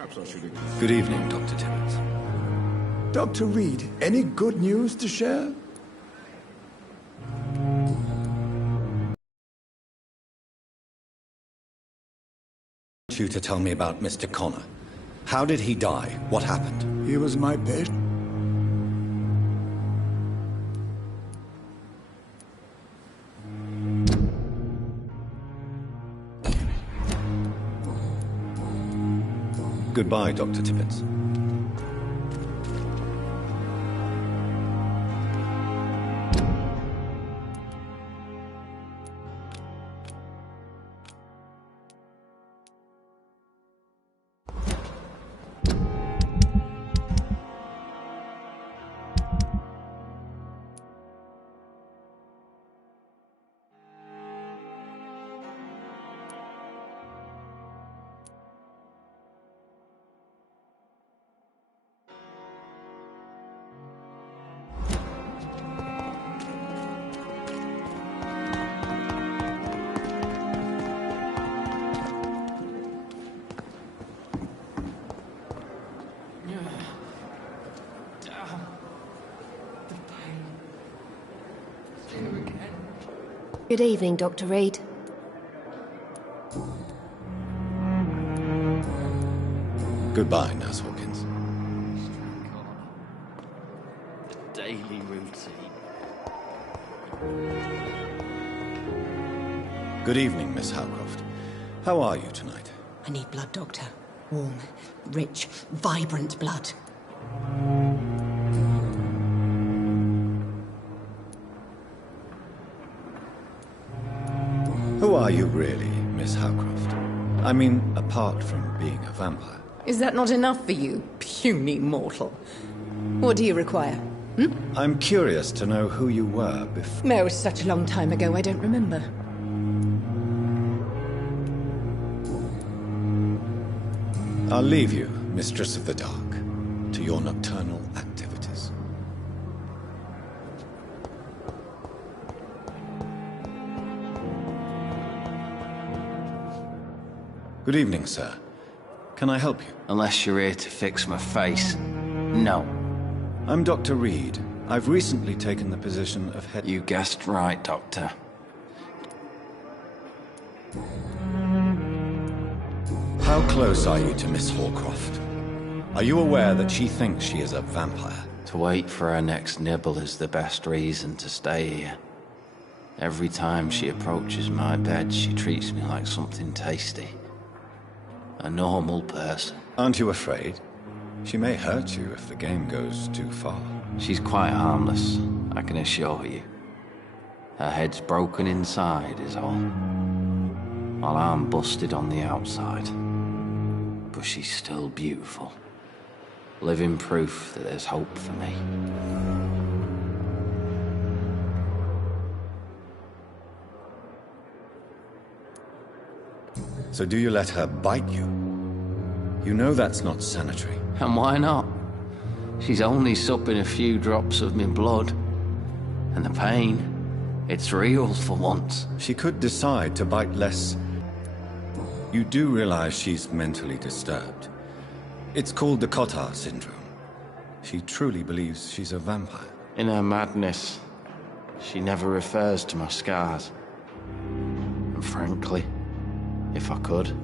Perhaps I should... Good evening, Dr. Tibbets. Dr. Reed, any good news to share? You to tell me about Mr. Connor. How did he die? What happened? He was my patient. Goodbye, Dr. Tibbets. Good evening, Dr. Reed. Goodbye, Nurse Hawkins. The daily routine. Good evening, Miss Howcroft. How are you tonight? I need blood, Doctor. Warm, rich, vibrant blood. Who are you really, Miss Howcroft? I mean, apart from being a vampire. Is that not enough for you, puny mortal? What do you require? I'm curious to know who you were before... No, it's such a long time ago, I don't remember. I'll leave you, Mistress of the Dark, to your nocturnal activities. Good evening, sir. Can I help you? Unless you're here to fix my face. No. I'm Dr. Reed. I've recently taken the position of head... You guessed right, Doctor. How close are you to Miss Hawcroft? Are you aware that she thinks she is a vampire? To wait for her next nibble is the best reason to stay here. Every time she approaches my bed, she treats me like something tasty. A normal person. Aren't you afraid? She may hurt you if the game goes too far. She's quite harmless, I can assure you. Her head's broken inside is all. While I'm busted on the outside. But she's still beautiful. Living proof that there's hope for me. So do you let her bite you? You know that's not sanitary. And why not? She's only supping a few drops of me blood. And the pain, it's real for once. She could decide to bite less. You do realize she's mentally disturbed. It's called the Cotard syndrome. She truly believes she's a vampire. In her madness, she never refers to my scars. And frankly, if I could,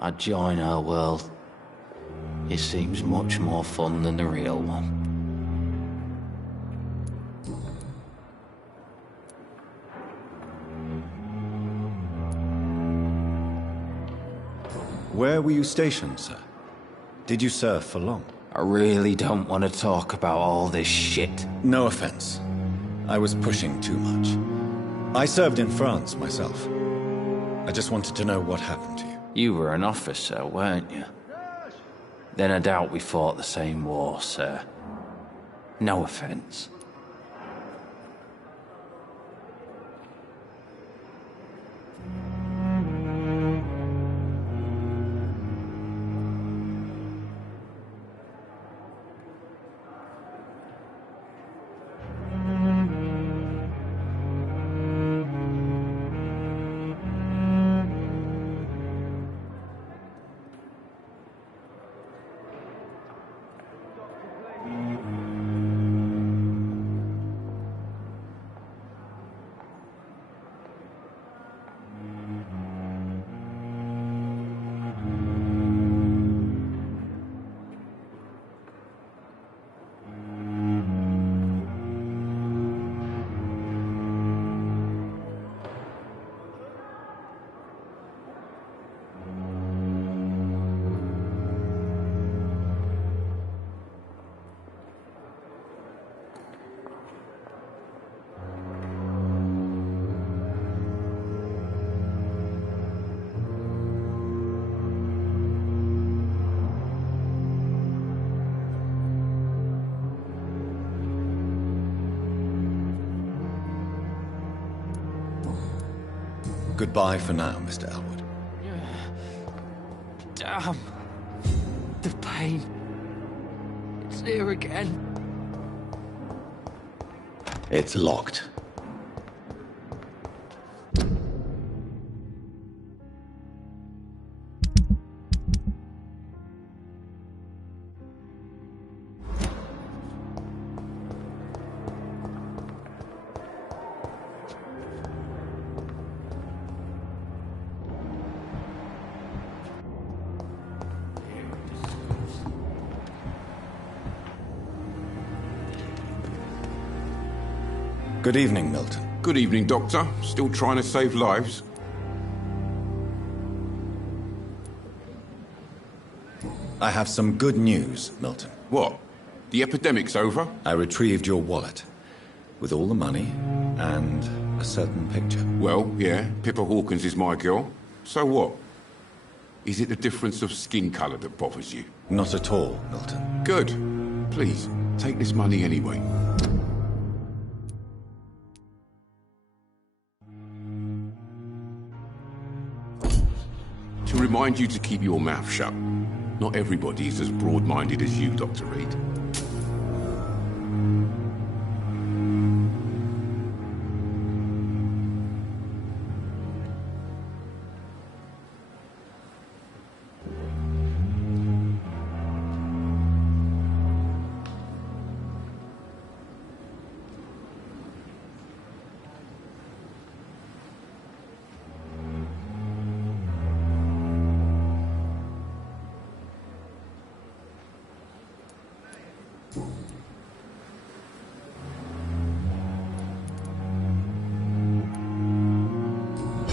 I'd join her world. It seems much more fun than the real one. Where were you stationed, sir? Did you serve for long? I really don't want to talk about all this shit. No offense. I was pushing too much. I served in France myself. I just wanted to know what happened to you. You were an officer, weren't you? Then I doubt we fought the same war, sir. No offense. Goodbye for now, Mr. Elwood. Damn. The pain. It's here again. It's locked. Good evening, Milton. Good evening, Doctor. Still trying to save lives? I have some good news, Milton. What? The epidemic's over? I retrieved your wallet, with all the money and a certain picture. Well, yeah, Pippa Hawkins is my girl. So what? Is it the difference of skin colour that bothers you? Not at all, Milton. Good. Please, take this money anyway. To remind you to keep your mouth shut. Not everybody is as broad-minded as you, Dr. Reed.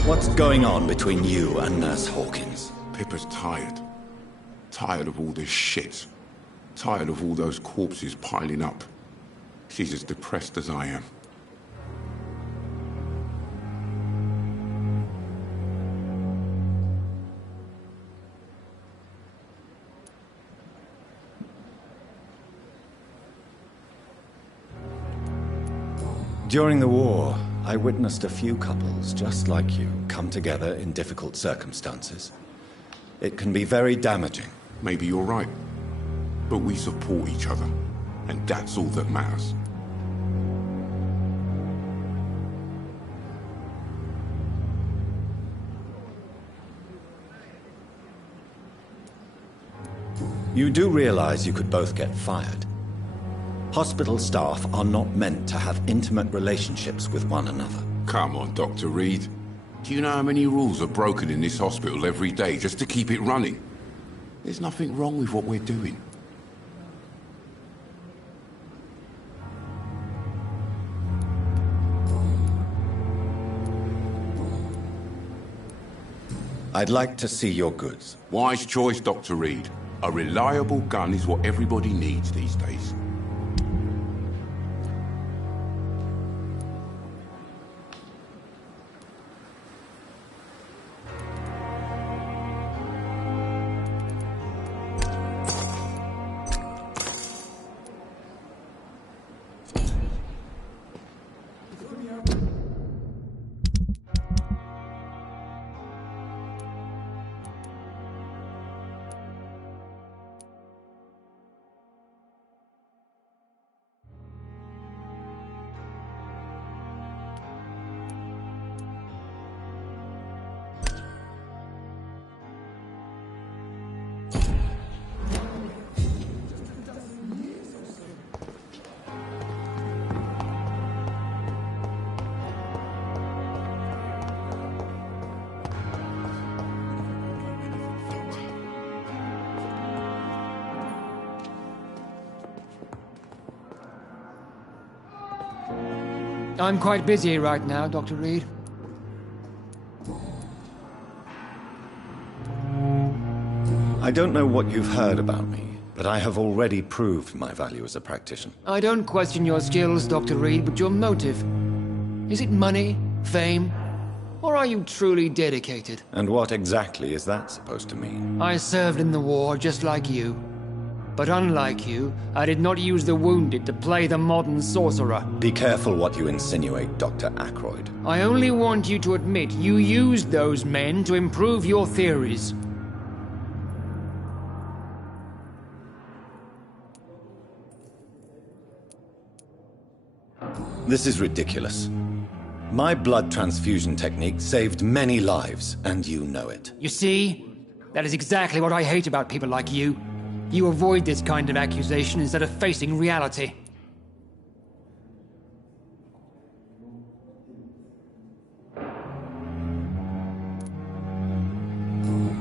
What's going on between you and Nurse Hawkins? Pippa's tired. Tired of all this shit. Tired of all those corpses piling up. She's as depressed as I am. During the war, I witnessed a few couples just like you come together in difficult circumstances. It can be very damaging. Maybe you're right. But we support each other. And that's all that matters. You do realize you could both get fired. Hospital staff are not meant to have intimate relationships with one another. Come on, Dr. Reed. Do you know how many rules are broken in this hospital every day just to keep it running? There's nothing wrong with what we're doing. I'd like to see your goods. Wise choice, Dr. Reed. A reliable gun is what everybody needs these days. I'm quite busy right now, Dr. Reed. I don't know what you've heard about me, but I have already proved my value as a practitioner. I don't question your skills, Dr. Reed, but your motive. Is it money, fame, or are you truly dedicated? And what exactly is that supposed to mean? I served in the war just like you. But unlike you, I did not use the wounded to play the modern sorcerer. Be careful what you insinuate, Dr. Ackroyd. I only want you to admit you used those men to improve your theories. This is ridiculous. My blood transfusion technique saved many lives, and you know it. You see? That is exactly what I hate about people like you. You avoid this kind of accusation instead of facing reality.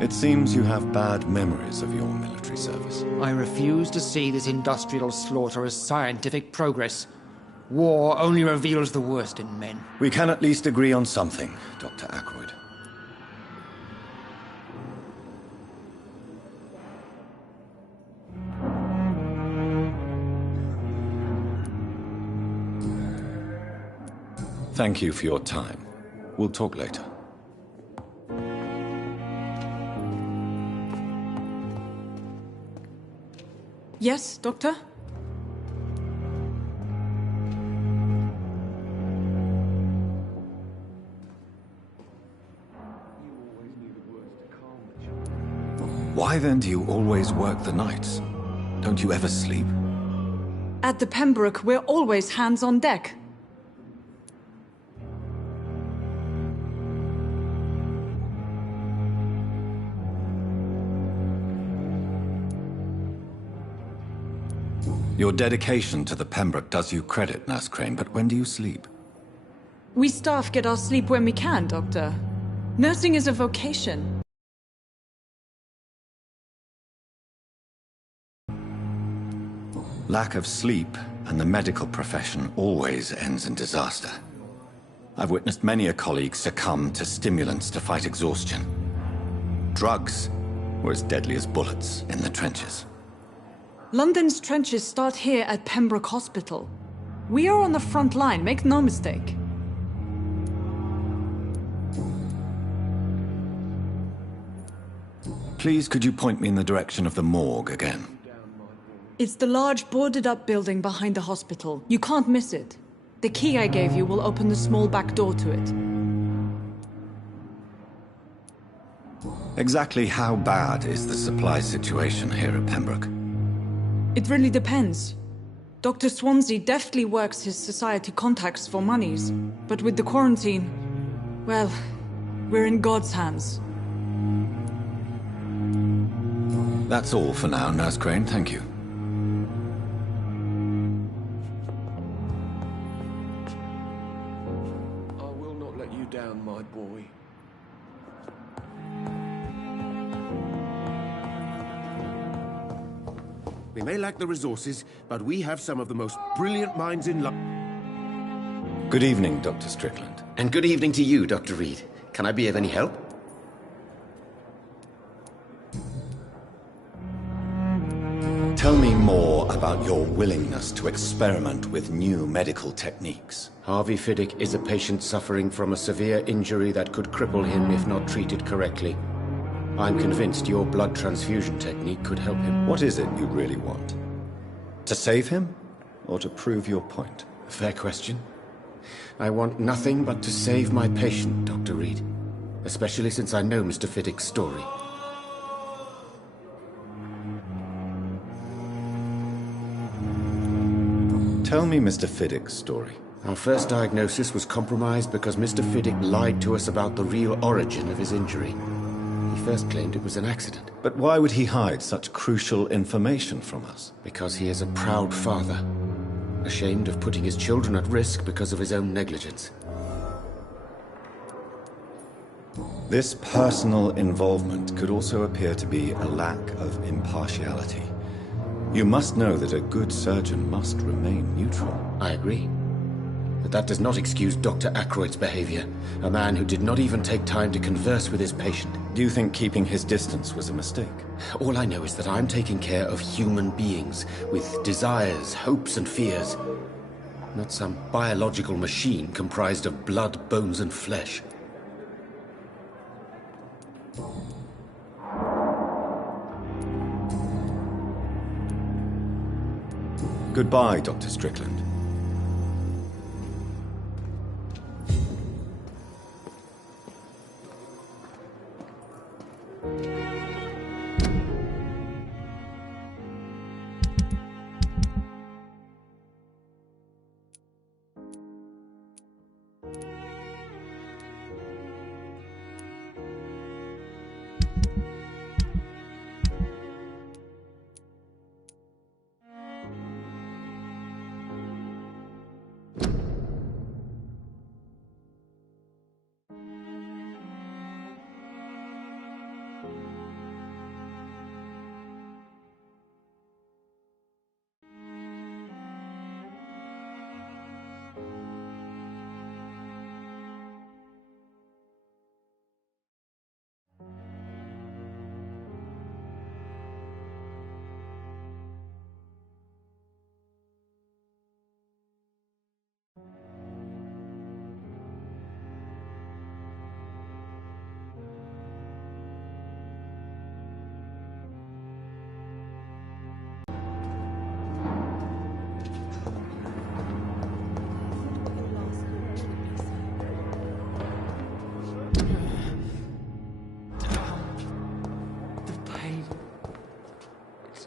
It seems you have bad memories of your military service. I refuse to see this industrial slaughter as scientific progress. War only reveals the worst in men. We can at least agree on something, Dr. Ackroyd. Thank you for your time. We'll talk later. Yes, Doctor? Why then do you always work the nights? Don't you ever sleep? At the Pembroke, we're always hands on deck. Your dedication to the Pembroke does you credit, Nurse Crane, but when do you sleep? We staff get our sleep when we can, Doctor. Nursing is a vocation. Lack of sleep and the medical profession always ends in disaster. I've witnessed many a colleague succumb to stimulants to fight exhaustion. Drugs were as deadly as bullets in the trenches. London's trenches start here at Pembroke Hospital. We are on the front line, make no mistake. Please, could you point me in the direction of the morgue again? It's the large boarded-up building behind the hospital. You can't miss it. The key I gave you will open the small back door to it. Exactly how bad is the supply situation here at Pembroke? It really depends. Dr. Swansea deftly works his society contacts for monies, but with the quarantine, well, we're in God's hands. That's all for now, Nurse Crane, thank you. I will not let you down, my boy. We may lack the resources, but we have some of the most brilliant minds in London. Good evening, Dr. Strickland. And good evening to you, Dr. Reed. Can I be of any help? Tell me more about your willingness to experiment with new medical techniques. Harvey Fiddick is a patient suffering from a severe injury that could cripple him if not treated correctly. I'm convinced your blood transfusion technique could help him. What is it you really want? To save him, or to prove your point? Fair question. I want nothing but to save my patient, Dr. Reed. Especially since I know Mr. Fiddick's story. Tell me Mr. Fiddick's story. Our first diagnosis was compromised because Mr. Fiddick lied to us about the real origin of his injury. He first claimed it was an accident. But why would he hide such crucial information from us? Because he is a proud father, ashamed of putting his children at risk because of his own negligence. This personal involvement could also appear to be a lack of impartiality. You must know that a good surgeon must remain neutral. I agree. But that does not excuse Dr. Ackroyd's behavior, a man who did not even take time to converse with his patient. Do you think keeping his distance was a mistake? All I know is that I'm taking care of human beings with desires, hopes, and fears. Not some biological machine comprised of blood, bones, and flesh. Goodbye, Dr. Strickland.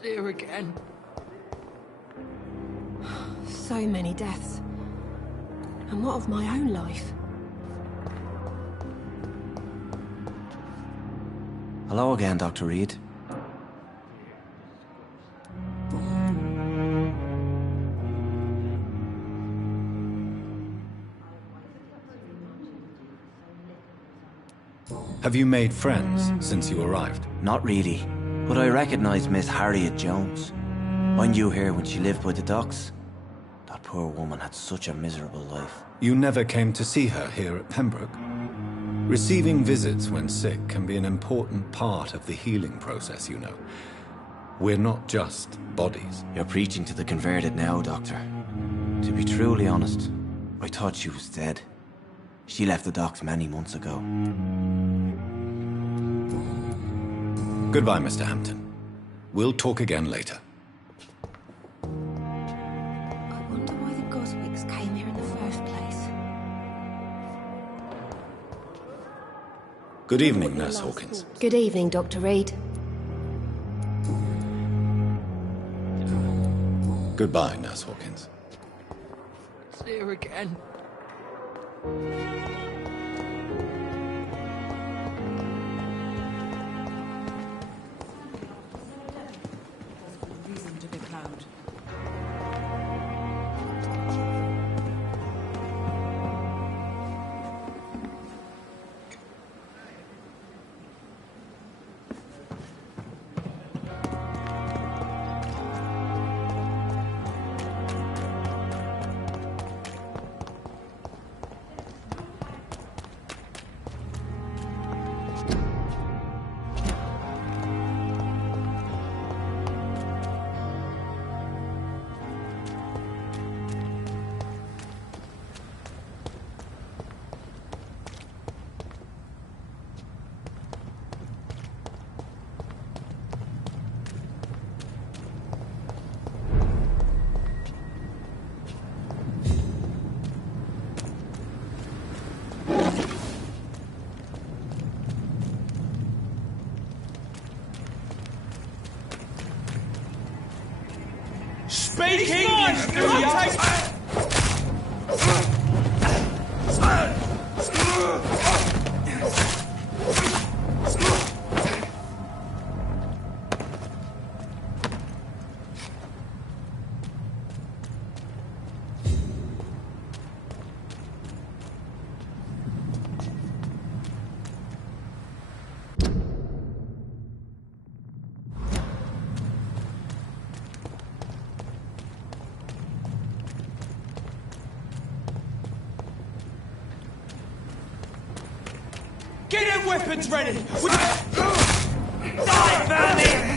Here again. So many deaths. And what of my own life? Hello again, Dr. Reed. Have you made friends since you arrived? Not really, but I recognise Miss Harriet Jones. I knew her when she lived by the docks. That poor woman had such a miserable life. You never came to see her here at Pembroke? Receiving visits when sick can be an important part of the healing process, you know. We're not just bodies. You're preaching to the converted now, Doctor. To be truly honest, I thought she was dead. She left the docks many months ago. Goodbye, Mr. Hampton. We'll talk again later. I wonder why the Goswicks came here in the first place. Good evening, Nurse Hawkins. Good evening, Dr. Reed. Goodbye, Nurse Hawkins. It's here again. Reason to be proud. speaking! Get them weapons ready! Die, vermin!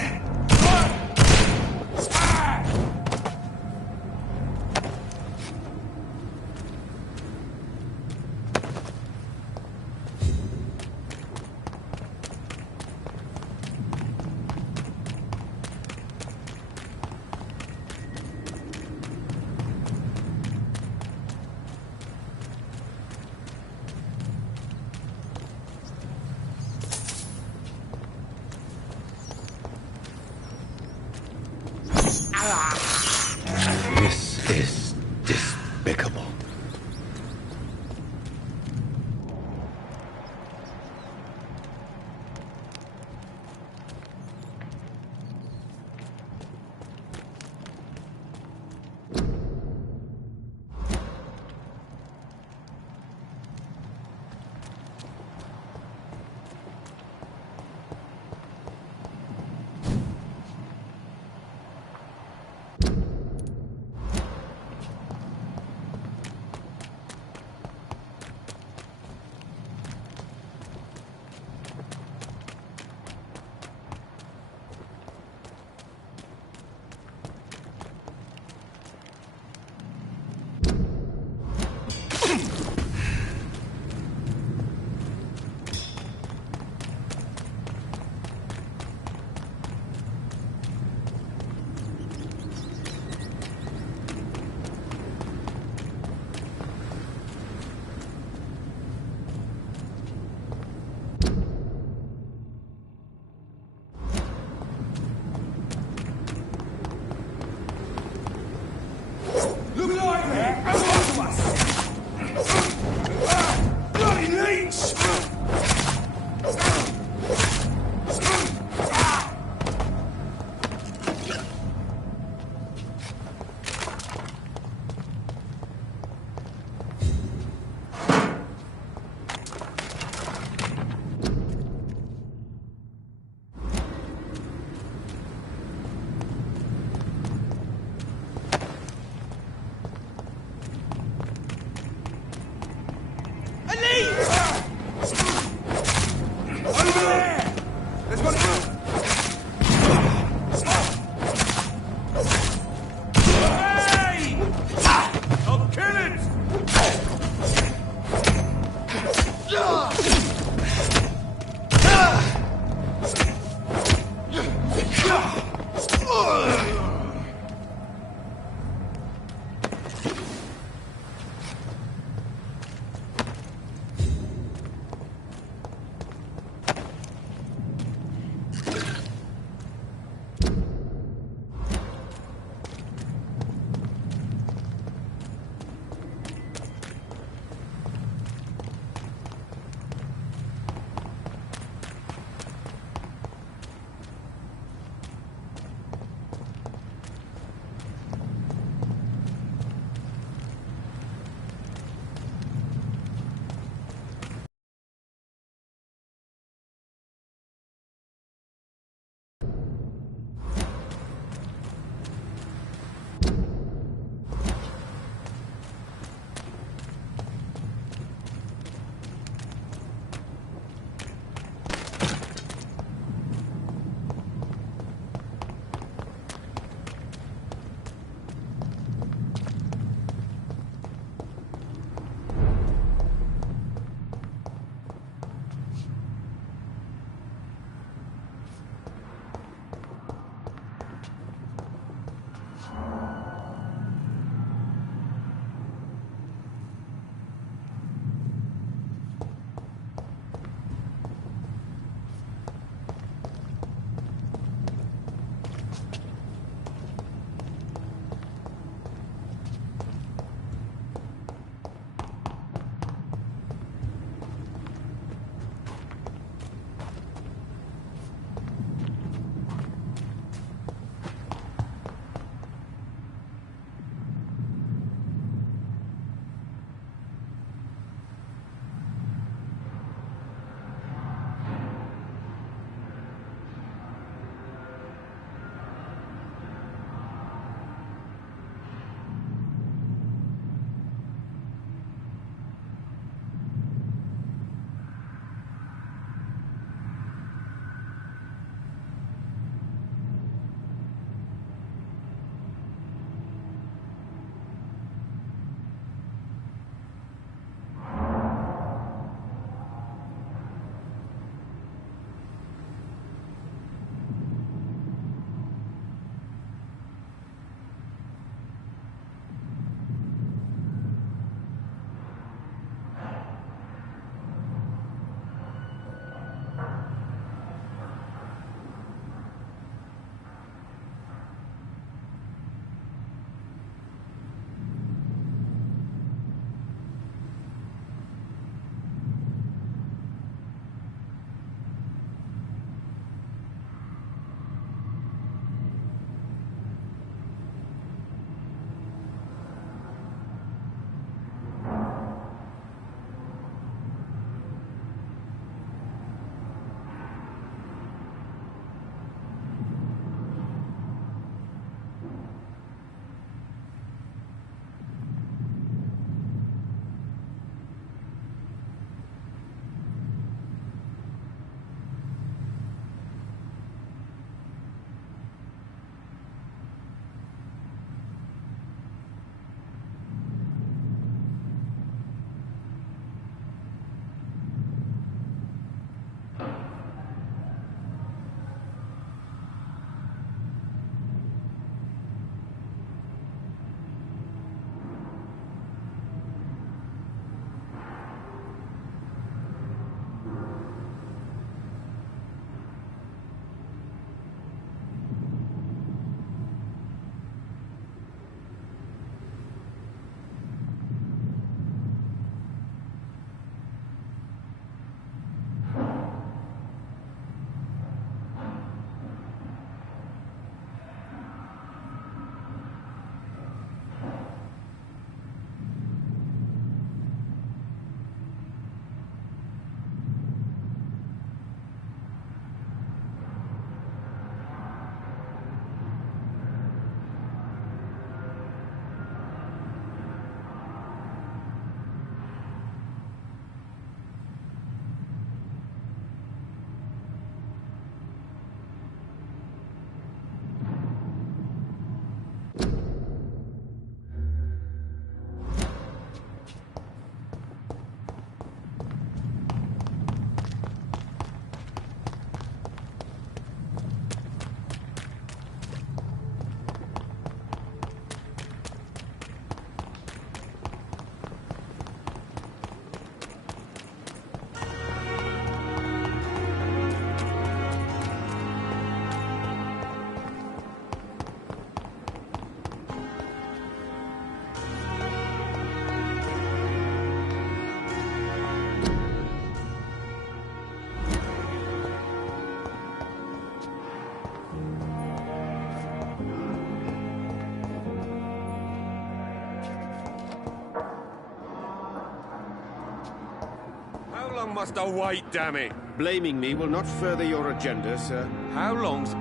long must I wait, damn it? Blaming me will not further your agenda, sir. How long's...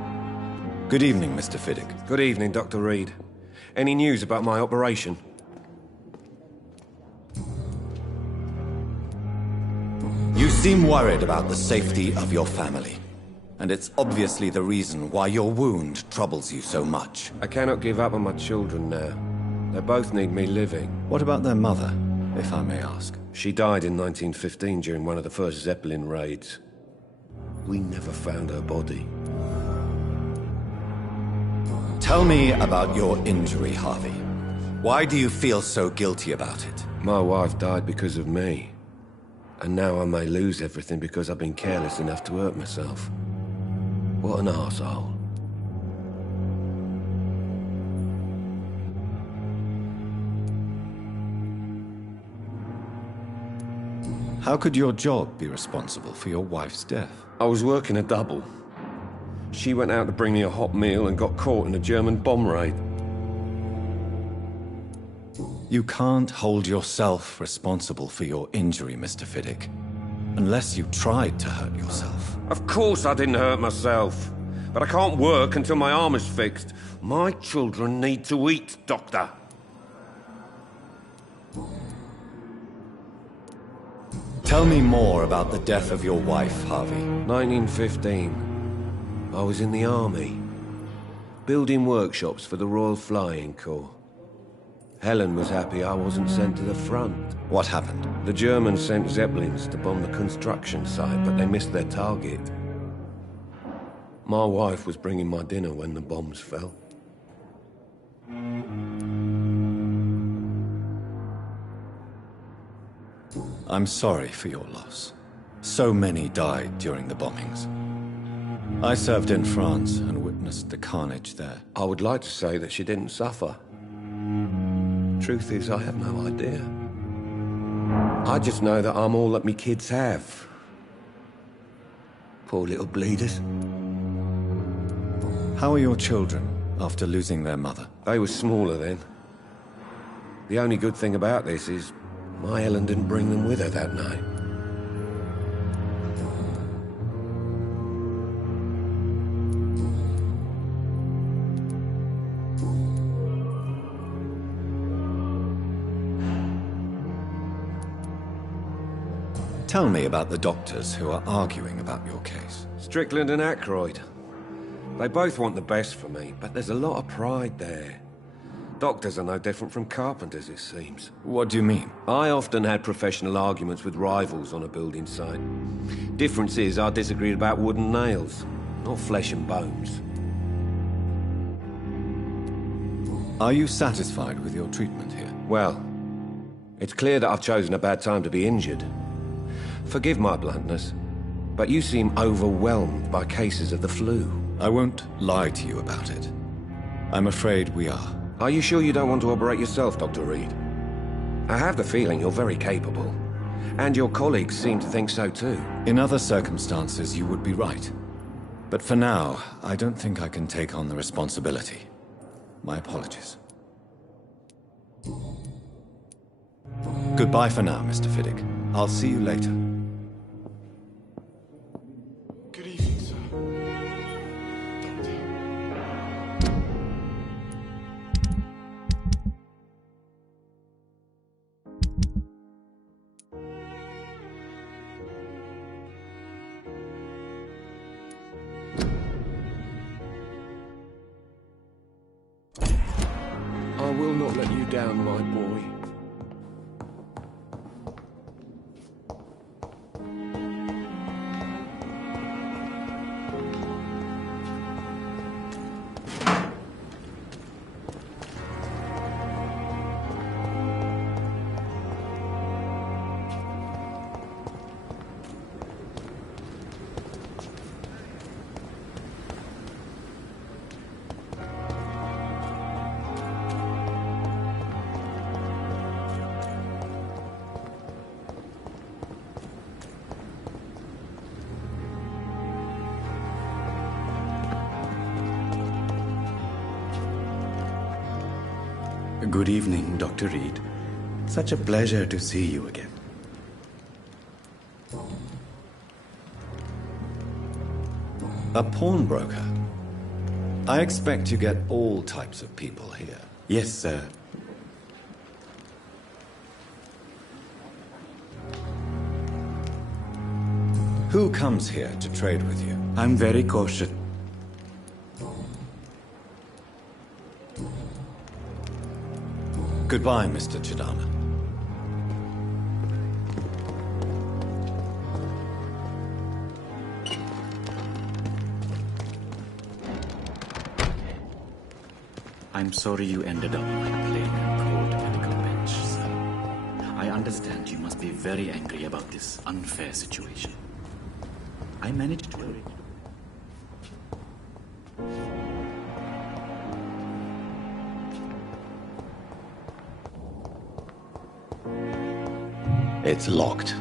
Good evening, Mr. Fiddick. Good evening, Dr. Reed. Any news about my operation? You seem worried about the safety of your family. And it's obviously the reason why your wound troubles you so much. I cannot give up on my children now. They both need me living. What about their mother, if I may ask? She died in 1915 during one of the first Zeppelin raids. We never found her body. Tell me about your injury, Harvey. Why do you feel so guilty about it? My wife died because of me. And now I may lose everything because I've been careless enough to hurt myself. What an arsehole. How could your job be responsible for your wife's death? I was working a double. She went out to bring me a hot meal and got caught in a German bomb raid. You can't hold yourself responsible for your injury, Mr. Fiddick. Unless you tried to hurt yourself. Of course I didn't hurt myself. But I can't work until my arm is fixed. My children need to eat, Doctor. Tell me more about the death of your wife, Harvey. 1915. I was in the army, building workshops for the Royal Flying Corps. Helen was happy I wasn't sent to the front. What happened? The Germans sent Zeppelins to bomb the construction site, but they missed their target. My wife was bringing my dinner when the bombs fell. I'm sorry for your loss. So many died during the bombings. I served in France and witnessed the carnage there. I would like to say that she didn't suffer. Truth is, I have no idea. I just know that I'm all that me kids have. Poor little bleeders. How are your children after losing their mother? They were smaller then. The only good thing about this is my Helen didn't bring them with her that night. Tell me about the doctors who are arguing about your case. Strickland and Aykroyd. They both want the best for me, but there's a lot of pride there. Doctors are no different from carpenters, it seems. What do you mean? I often had professional arguments with rivals on a building site. Difference is, I disagreed about wooden nails, not flesh and bones. Are you satisfied with your treatment here? Well, it's clear that I've chosen a bad time to be injured. Forgive my bluntness, but you seem overwhelmed by cases of the flu. I won't lie to you about it. I'm afraid we are. Are you sure you don't want to operate yourself, Dr. Reed? I have the feeling you're very capable. And your colleagues seem to think so too. In other circumstances, you would be right. But for now, I don't think I can take on the responsibility. My apologies. Goodbye for now, Mr. Fiddick. I'll see you later. Good evening, sir. I will not let you down, my boy. Good evening, Dr. Reed. Such a pleasure to see you again. A pawnbroker? I expect you get all types of people here. Yes, sir. Who comes here to trade with you? I'm very cautious. Goodbye, Mr. Chidama. I'm sorry you ended up on a plain and cold medical bench, sir. I understand you must be very angry about this unfair situation. I managed to... It's locked.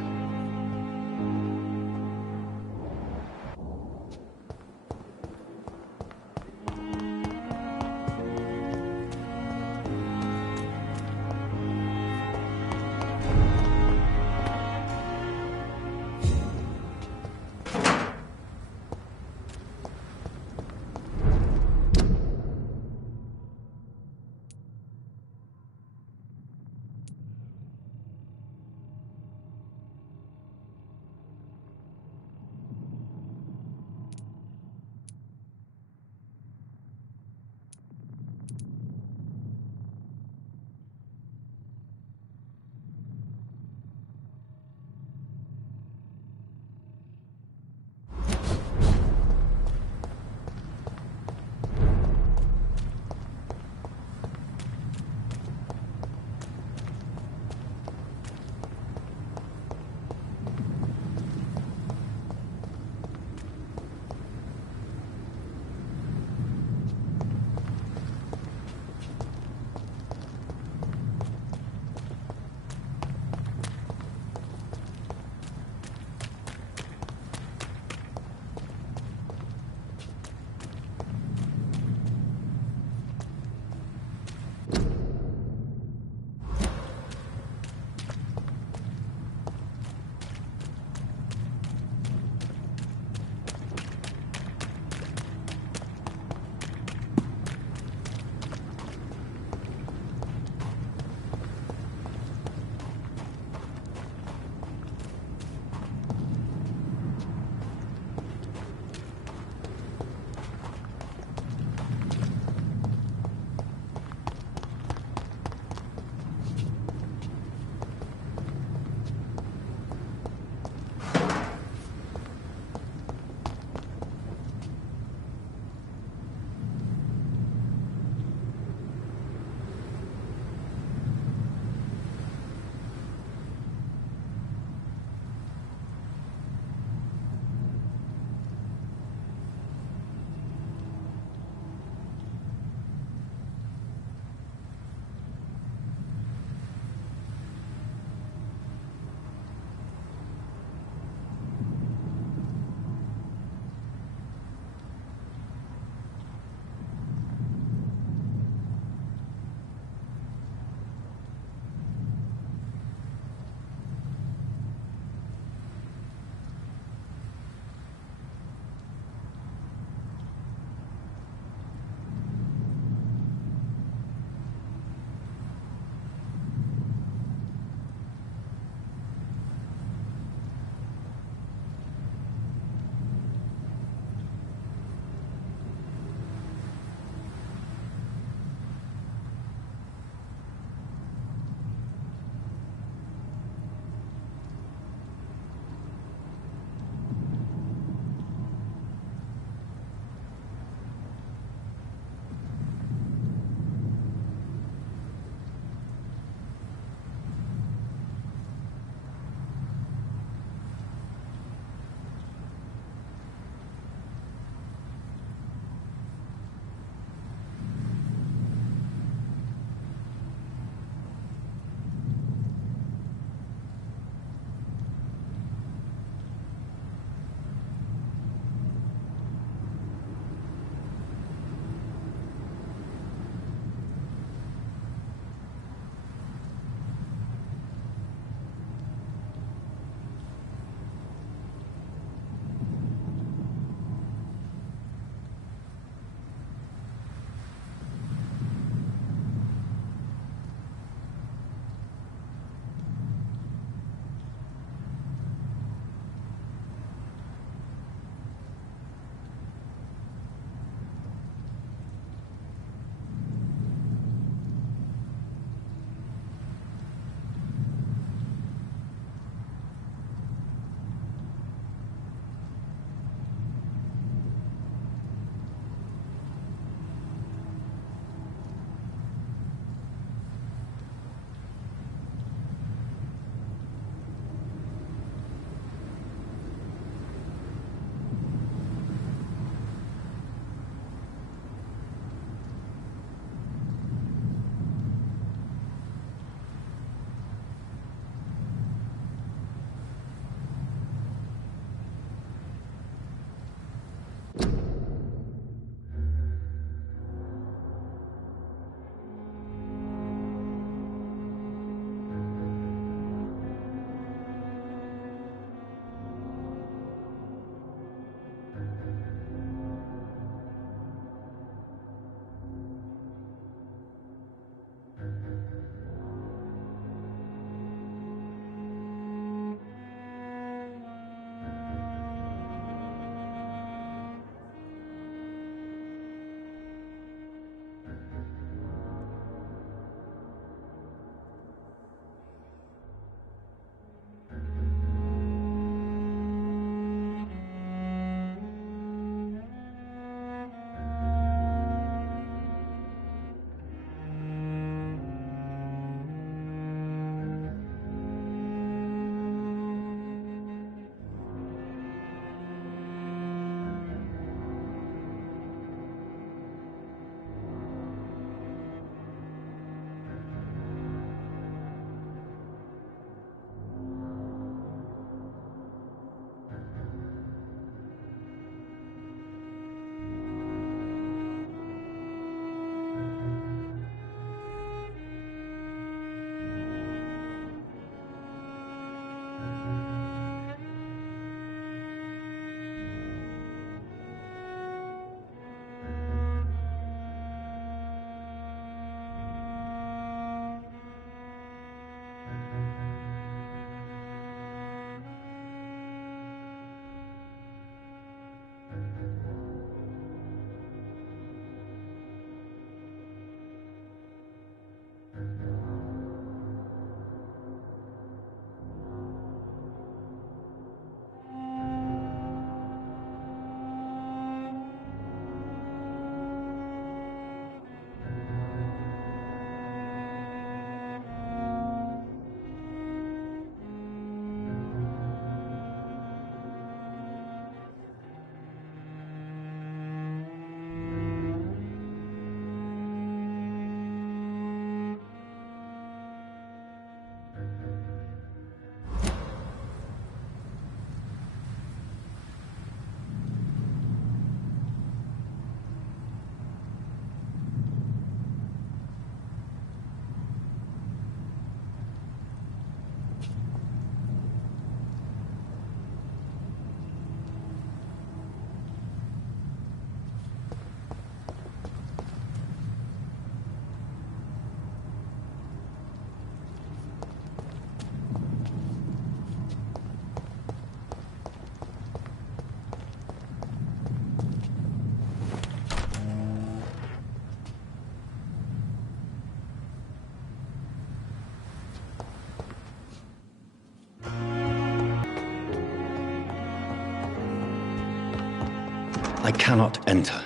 I cannot enter.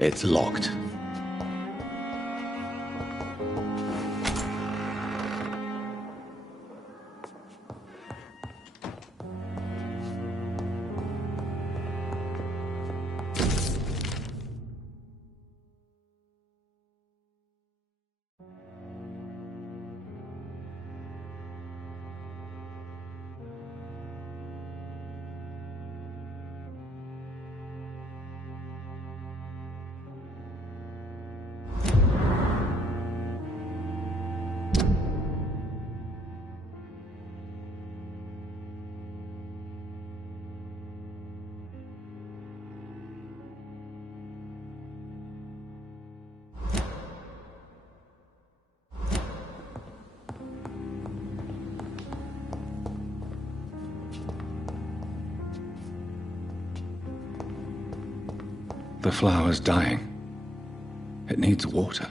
It's locked. The flower's dying. It needs water.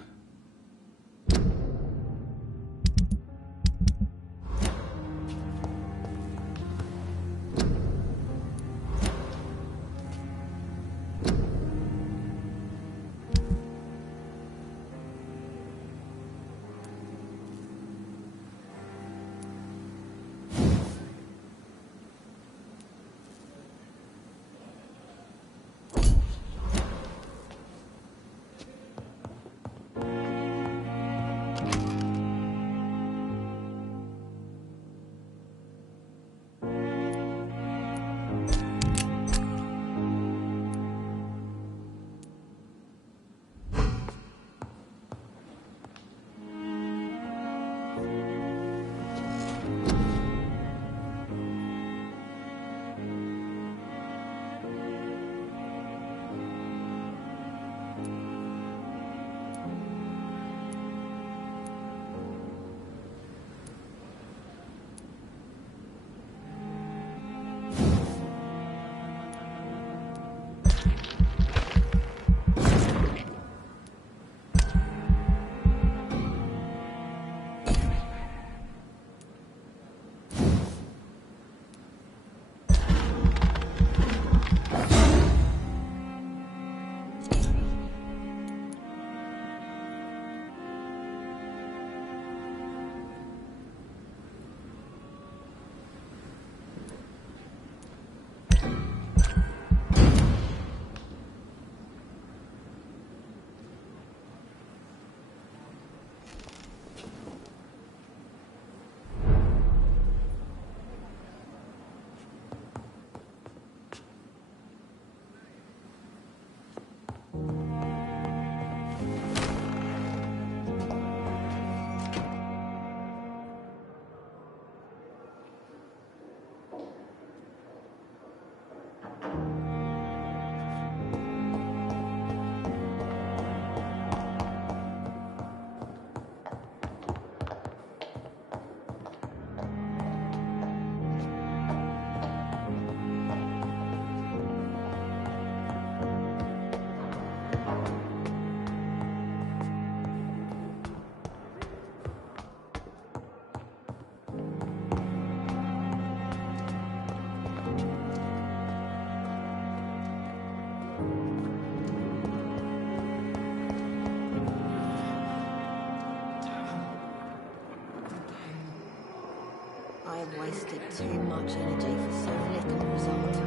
I wasted too much energy for so little result.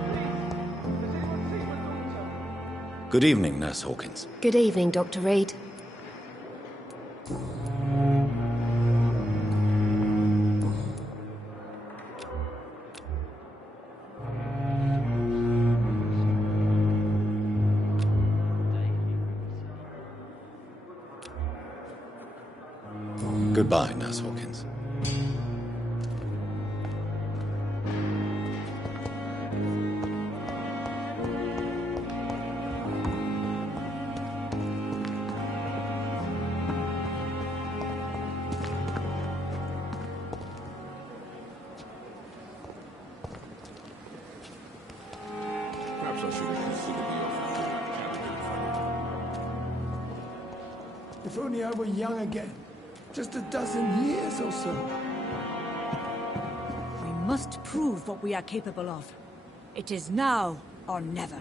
Good evening, Nurse Hawkins. Good evening, Dr. Reed. Goodbye, Nurse Hawkins. If only I were young again. Just a dozen years or so. We must prove what we are capable of. It is now or never.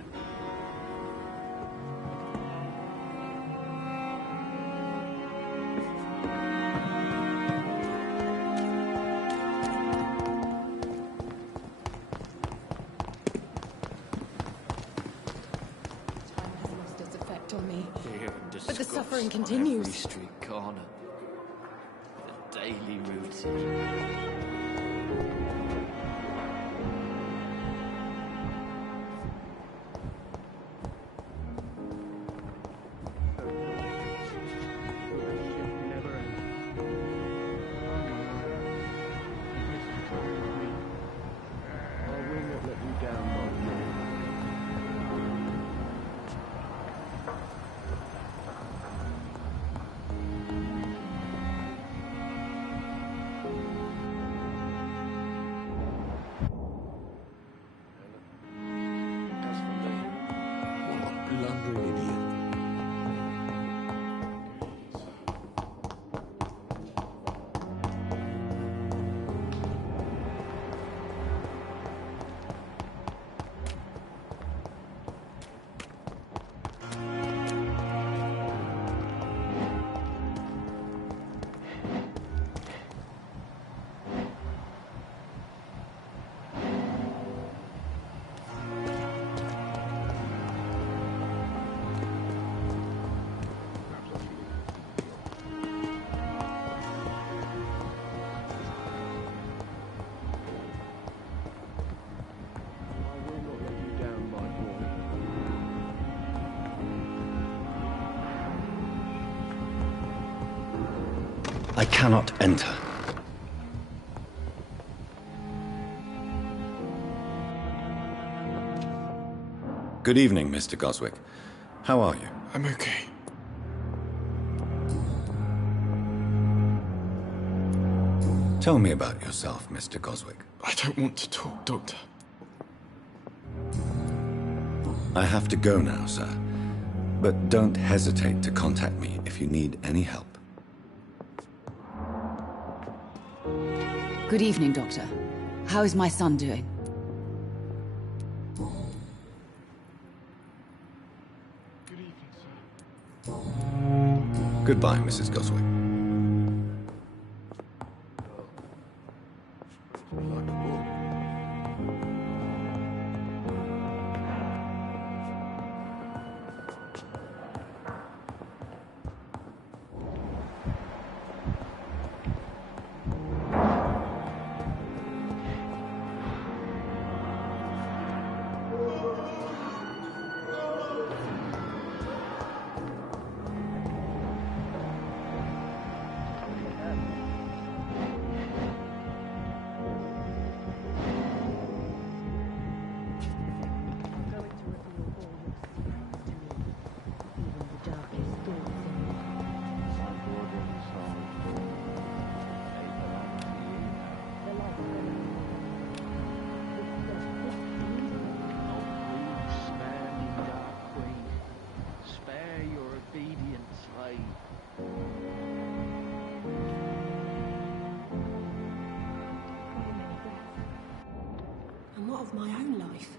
But the suffering continues. Every street corner. The daily routine. Blundering idiot. I cannot enter. Good evening, Mr. Goswick. How are you? I'm okay. Tell me about yourself, Mr. Goswick. I don't want to talk, Doctor. I have to go now, sir. But don't hesitate to contact me if you need any help. Good evening, Doctor. How is my son doing? Goodbye, Mrs. Goswick. And what of my own life?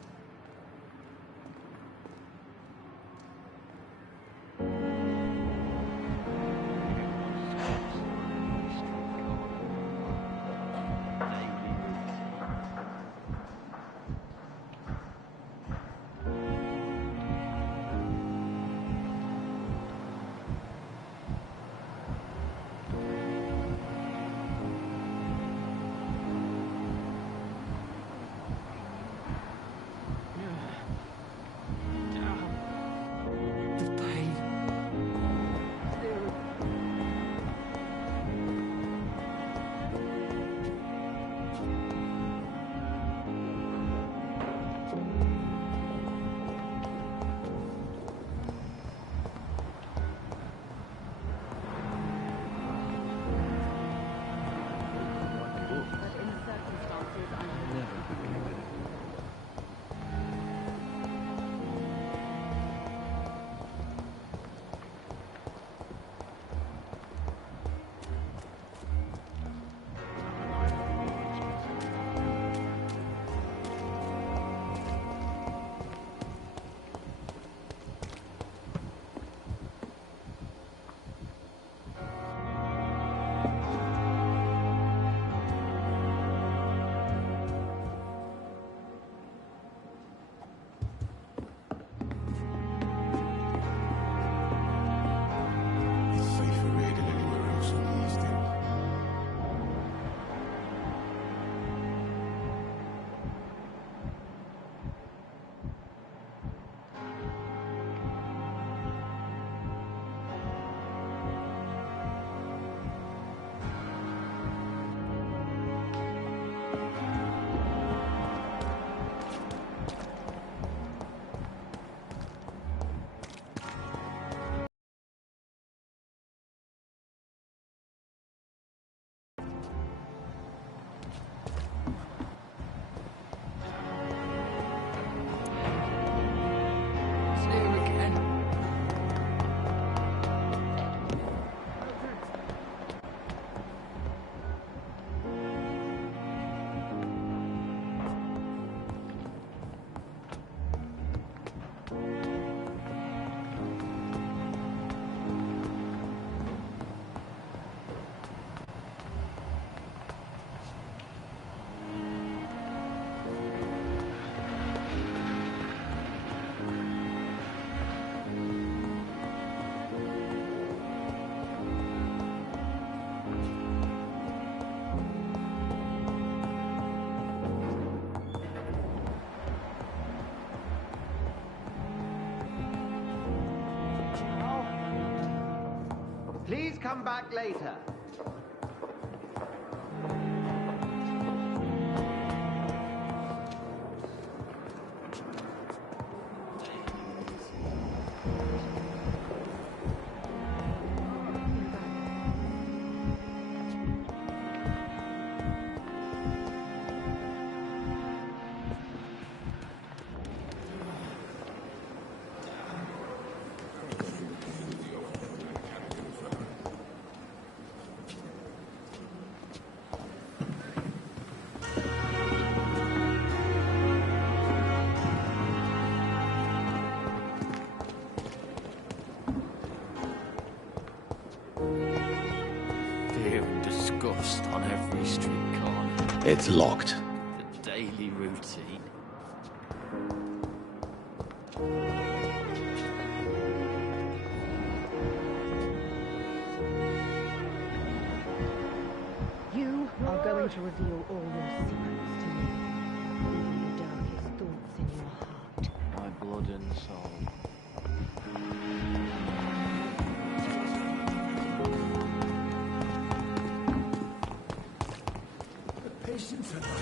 come back later. On every street corner. It's locked. The daily routine. You are going to reveal all your secrets to me. Even the darkest thoughts in your heart. My blood and soul. Patience enough.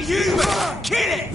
You kill it!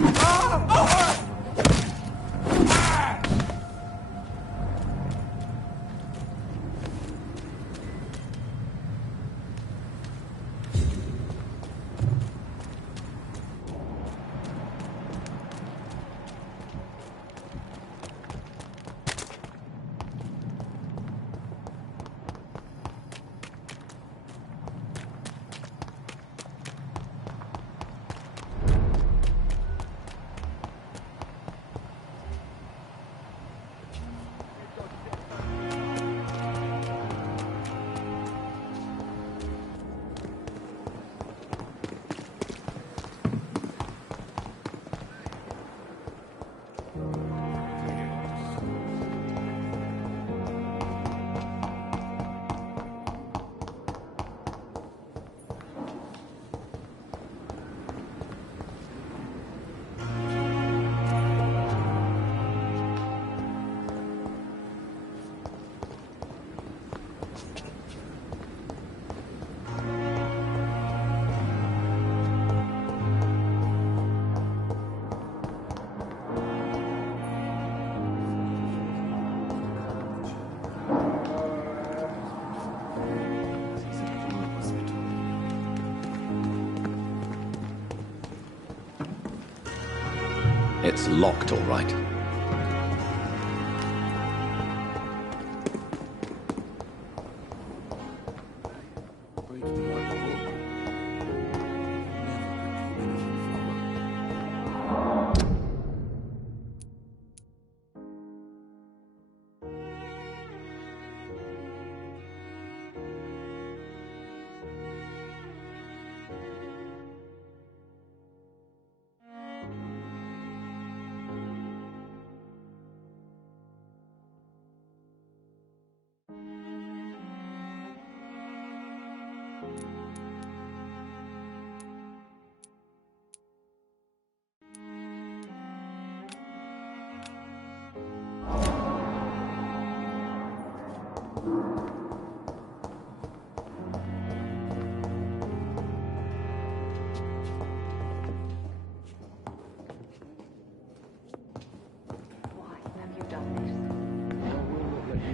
It's locked, all right.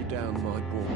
Down, my boy.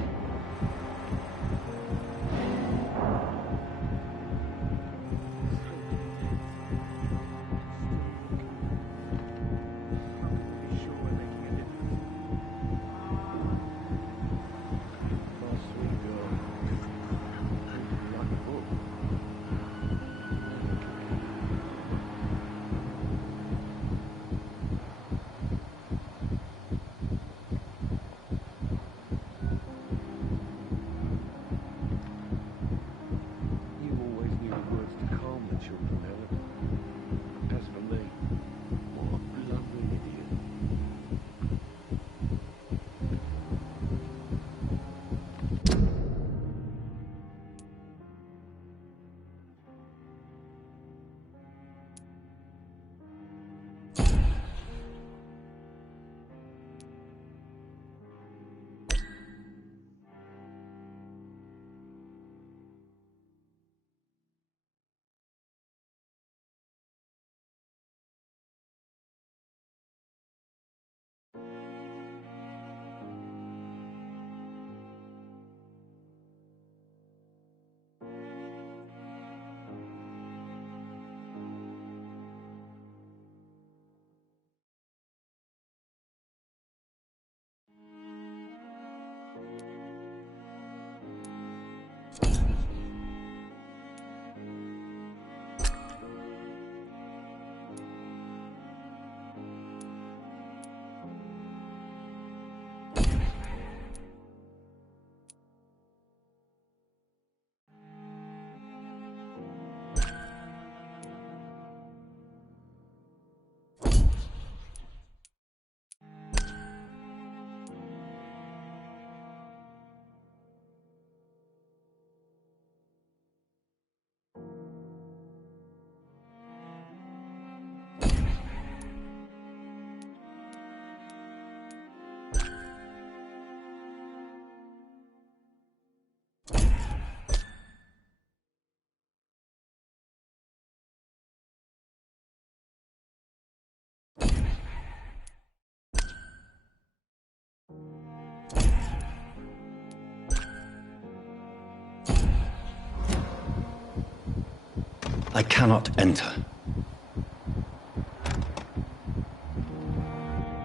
I cannot enter.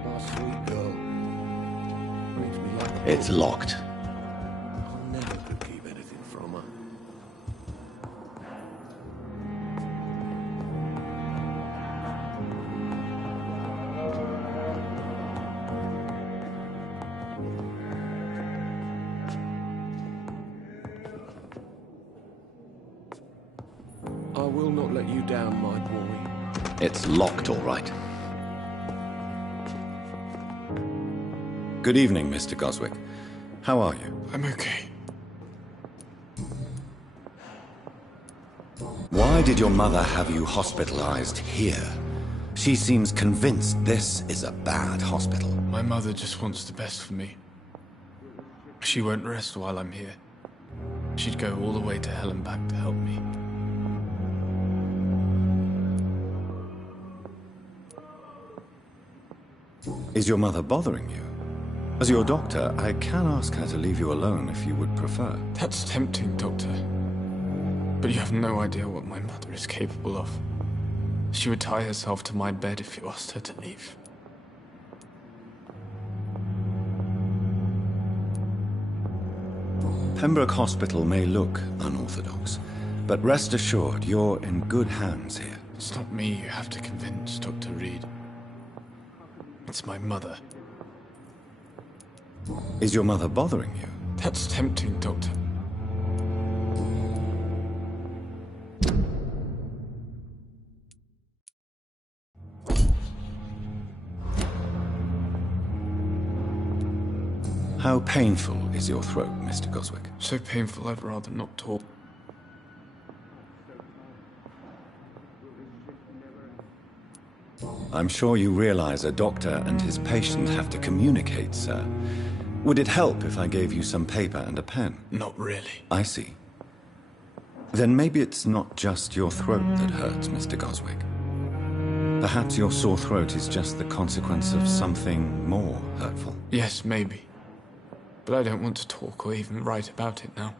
Oh, sweet girl. Brings me luck. It's locked. I'll never could keep anything from her. I will not let you down, my boy. It's locked, all right. Good evening, Mr. Goswick. How are you? I'm okay. Why did your mother have you hospitalized here? She seems convinced this is a bad hospital. My mother just wants the best for me. She won't rest while I'm here. She'd go all the way to hell and back to help me. Is your mother bothering you? As your doctor, I can ask her to leave you alone if you would prefer. That's tempting, Doctor. But you have no idea what my mother is capable of. She would tie herself to my bed if you asked her to leave. Pembroke Hospital may look unorthodox, but rest assured you're in good hands here. It's not me you have to convince, Dr. Reed. It's my mother. Is your mother bothering you? That's tempting, Doctor. How painful is your throat, Mr. Goswick? So painful I'd rather not talk. I'm sure you realize a doctor and his patient have to communicate, sir. Would it help if I gave you some paper and a pen? Not really. I see. Then maybe it's not just your throat that hurts, Mr. Goswick. Perhaps your sore throat is just the consequence of something more hurtful. Yes, maybe. But I don't want to talk or even write about it now.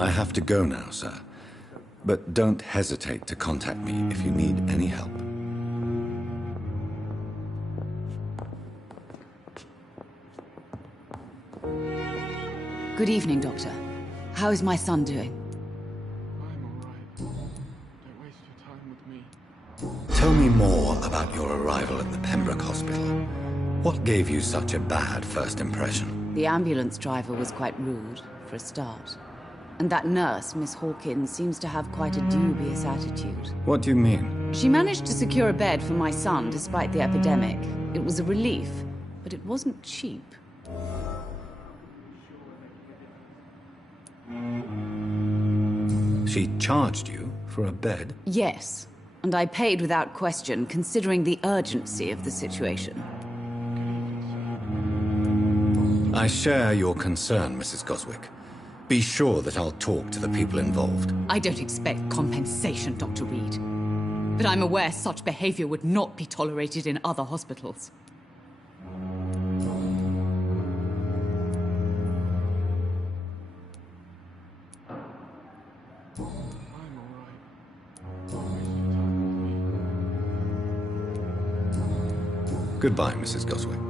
I have to go now, sir. But don't hesitate to contact me if you need any help. Good evening, Doctor. How is my son doing? I'm alright. Don't waste your time with me. Tell me more about your arrival at the Pembroke Hospital. What gave you such a bad first impression? The ambulance driver was quite rude, for a start. And that nurse, Miss Hawkins, seems to have quite a dubious attitude. What do you mean? She managed to secure a bed for my son despite the epidemic. It was a relief, but it wasn't cheap. She charged you for a bed? Yes, and I paid without question, considering the urgency of the situation. I share your concern, Mrs. Goswick. Be sure that I'll talk to the people involved. I don't expect compensation, Dr. Reed. But I'm aware such behavior would not be tolerated in other hospitals. Goodbye, Mrs. Goswick.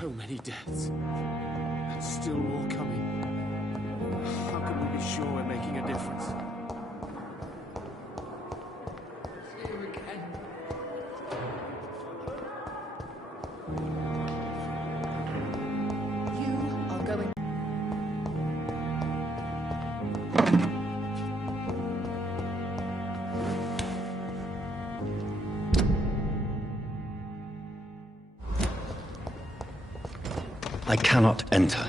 So many deaths. And still more coming. How can we be sure we're making a difference? See you again. You are going... I cannot enter.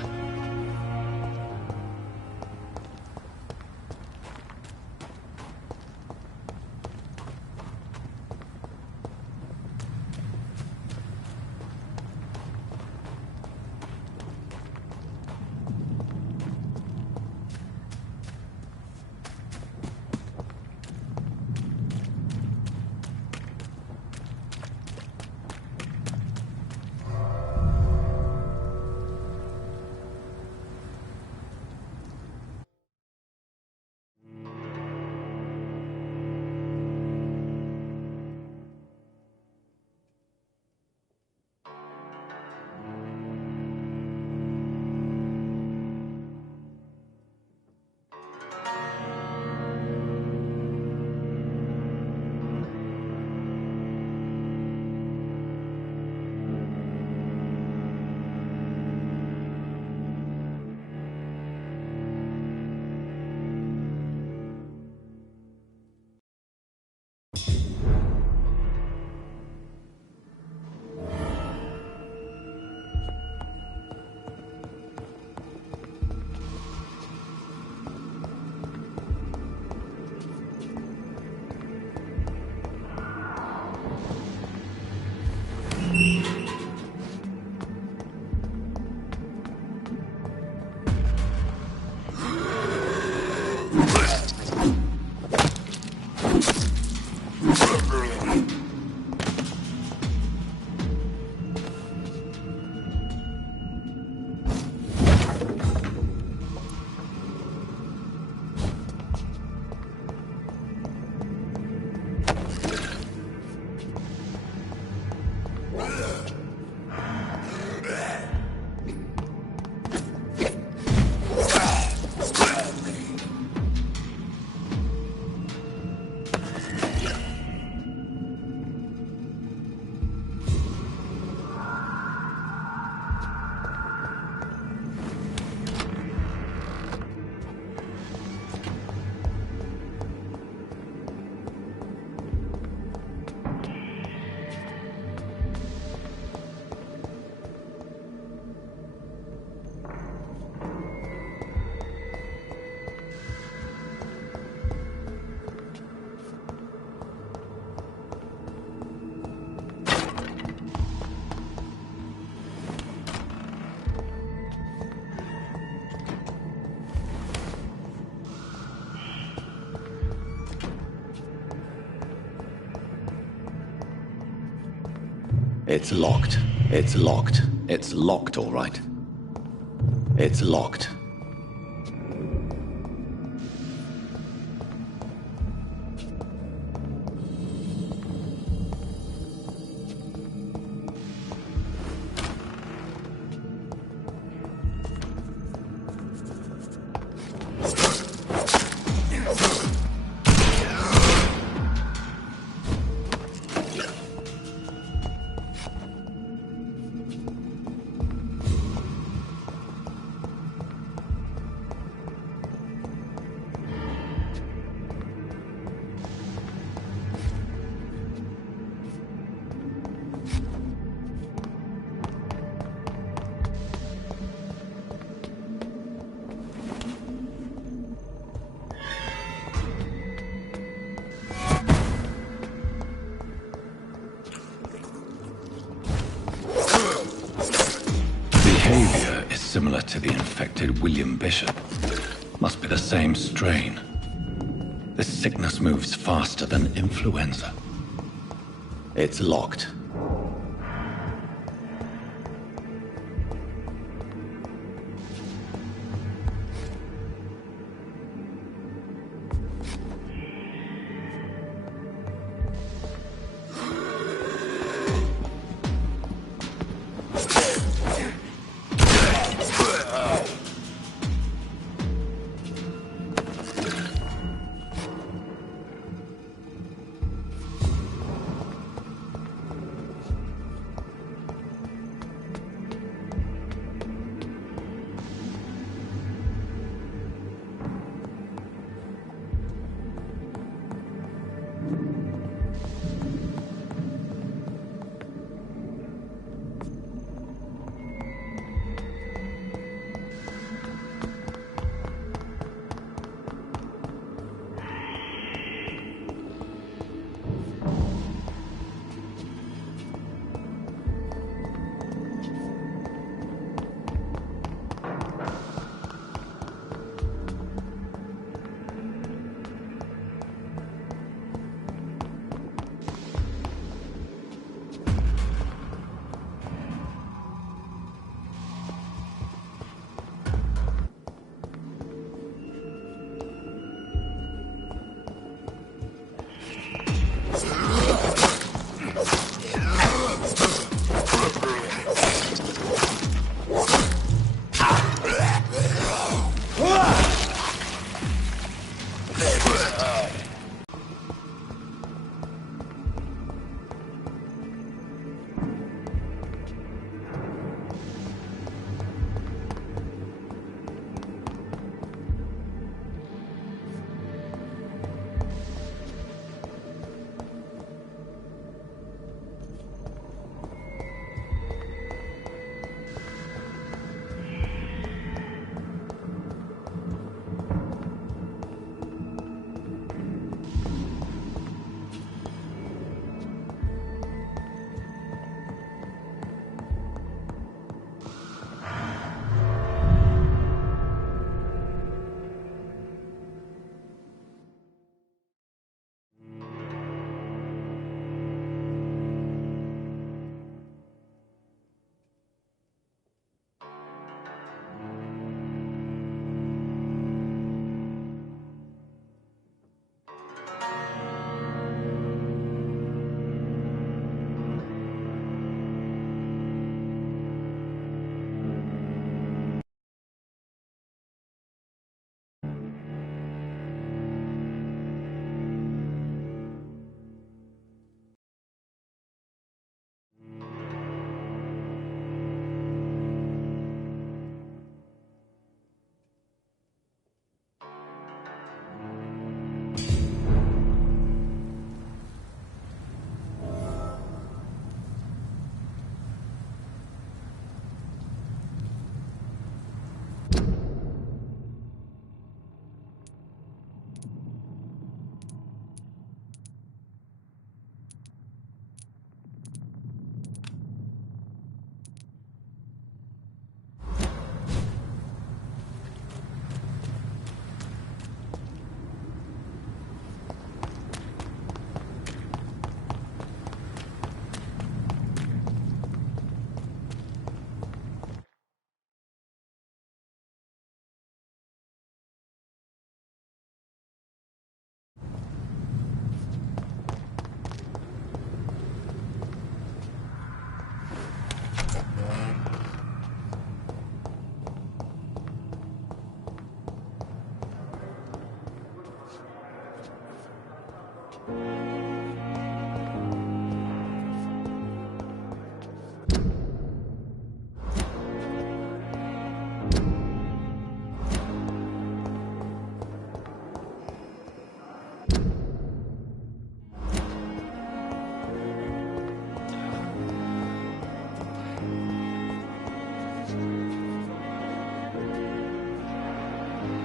It's locked. It's locked. It's locked, all right. It's locked. Behavior is similar to the infected William Bishop. Must be the same strain. This sickness moves faster than influenza. It's locked.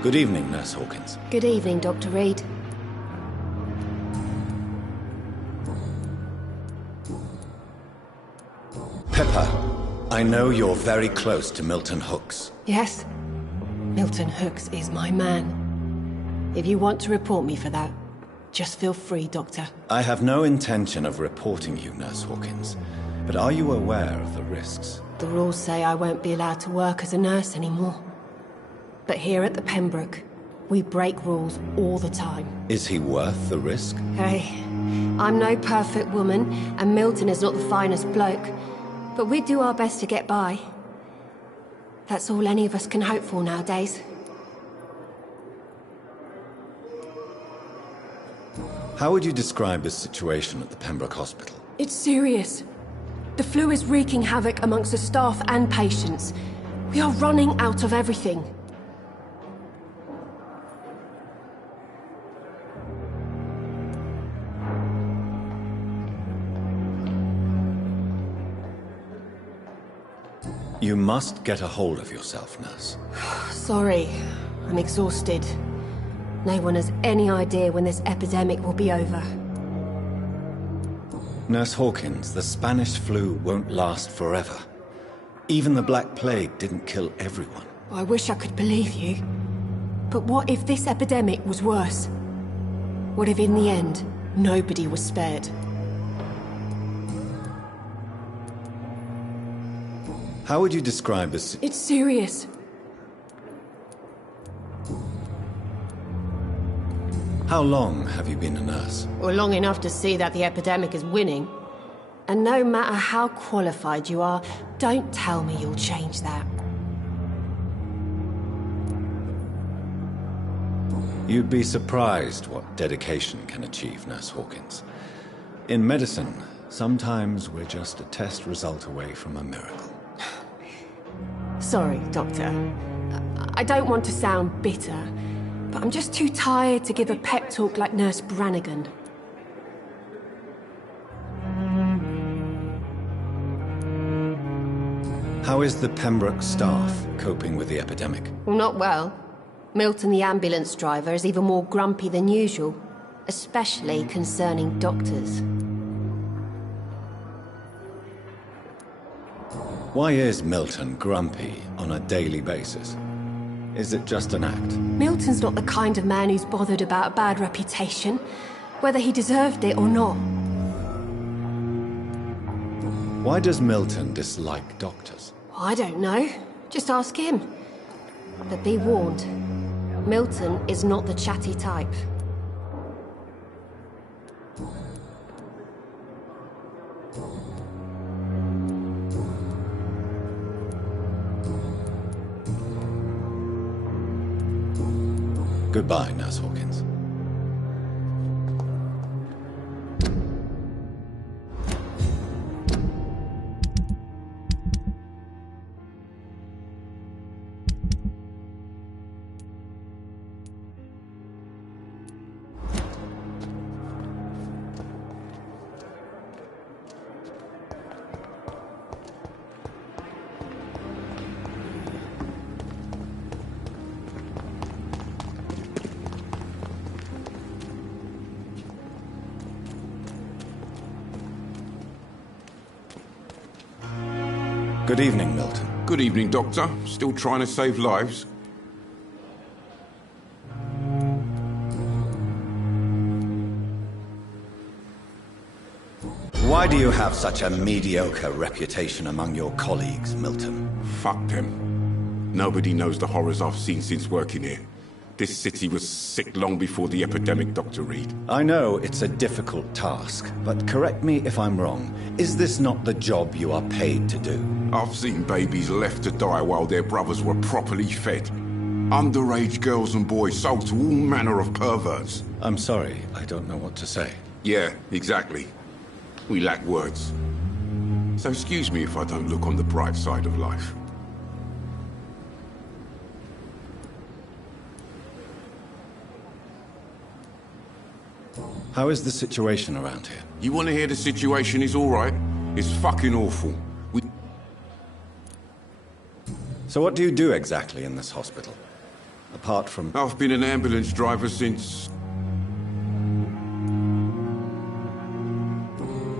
Good evening, Nurse Hawkins. Good evening, Dr. Reed. Pepper, I know you're very close to Milton Hooks. Yes? Milton Hooks is my man. If you want to report me for that, just feel free, Doctor. I have no intention of reporting you, Nurse Hawkins. But are you aware of the risks? The rules say I won't be allowed to work as a nurse anymore. But here at the Pembroke, we break rules all the time. Is he worth the risk? Hey, I'm no perfect woman, and Milton is not the finest bloke. But we do our best to get by. That's all any of us can hope for nowadays. How would you describe the situation at the Pembroke Hospital? It's serious. The flu is wreaking havoc amongst the staff and patients. We are running out of everything. You must get a hold of yourself, nurse. Sorry, I'm exhausted. No one has any idea when this epidemic will be over. Nurse Hawkins, the Spanish flu won't last forever. Even the Black Plague didn't kill everyone. I wish I could believe you. But what if this epidemic was worse? What if in the end, nobody was spared? How would you describe this? It's serious. How long have you been a nurse? Well, long enough to see that the epidemic is winning. And no matter how qualified you are, don't tell me you'll change that. You'd be surprised what dedication can achieve, Nurse Hawkins. In medicine, sometimes we're just a test result away from a miracle. Sorry, Doctor. I don't want to sound bitter, but I'm just too tired to give a pep talk like Nurse Brannigan. How is the Pembroke staff coping with the epidemic? Well, not well. Milton, the ambulance driver, is even more grumpy than usual, especially concerning doctors. Why is Milton grumpy on a daily basis? Is it just an act? Milton's not the kind of man who's bothered about a bad reputation, whether he deserved it or not. Why does Milton dislike doctors? I don't know. Just ask him. But be warned, Milton is not the chatty type. Goodbye, Nurse Hawkins. Good evening, Milton. Good evening, Doctor. Still trying to save lives? Why do you have such a mediocre reputation among your colleagues, Milton? Fuck them. Nobody knows the horrors I've seen since working here. This city was sick long before the epidemic, Dr. Reed. I know it's a difficult task, but correct me if I'm wrong. Is this not the job you are paid to do? I've seen babies left to die while their brothers were properly fed. Underage girls and boys sold to all manner of perverts. I'm sorry, I don't know what to say. Yeah, exactly. We lack words. So excuse me if I don't look on the bright side of life. How is the situation around here? You want to hear the situation is all right? It's fucking awful. So what do you do exactly in this hospital? Apart from... I've been an ambulance driver since...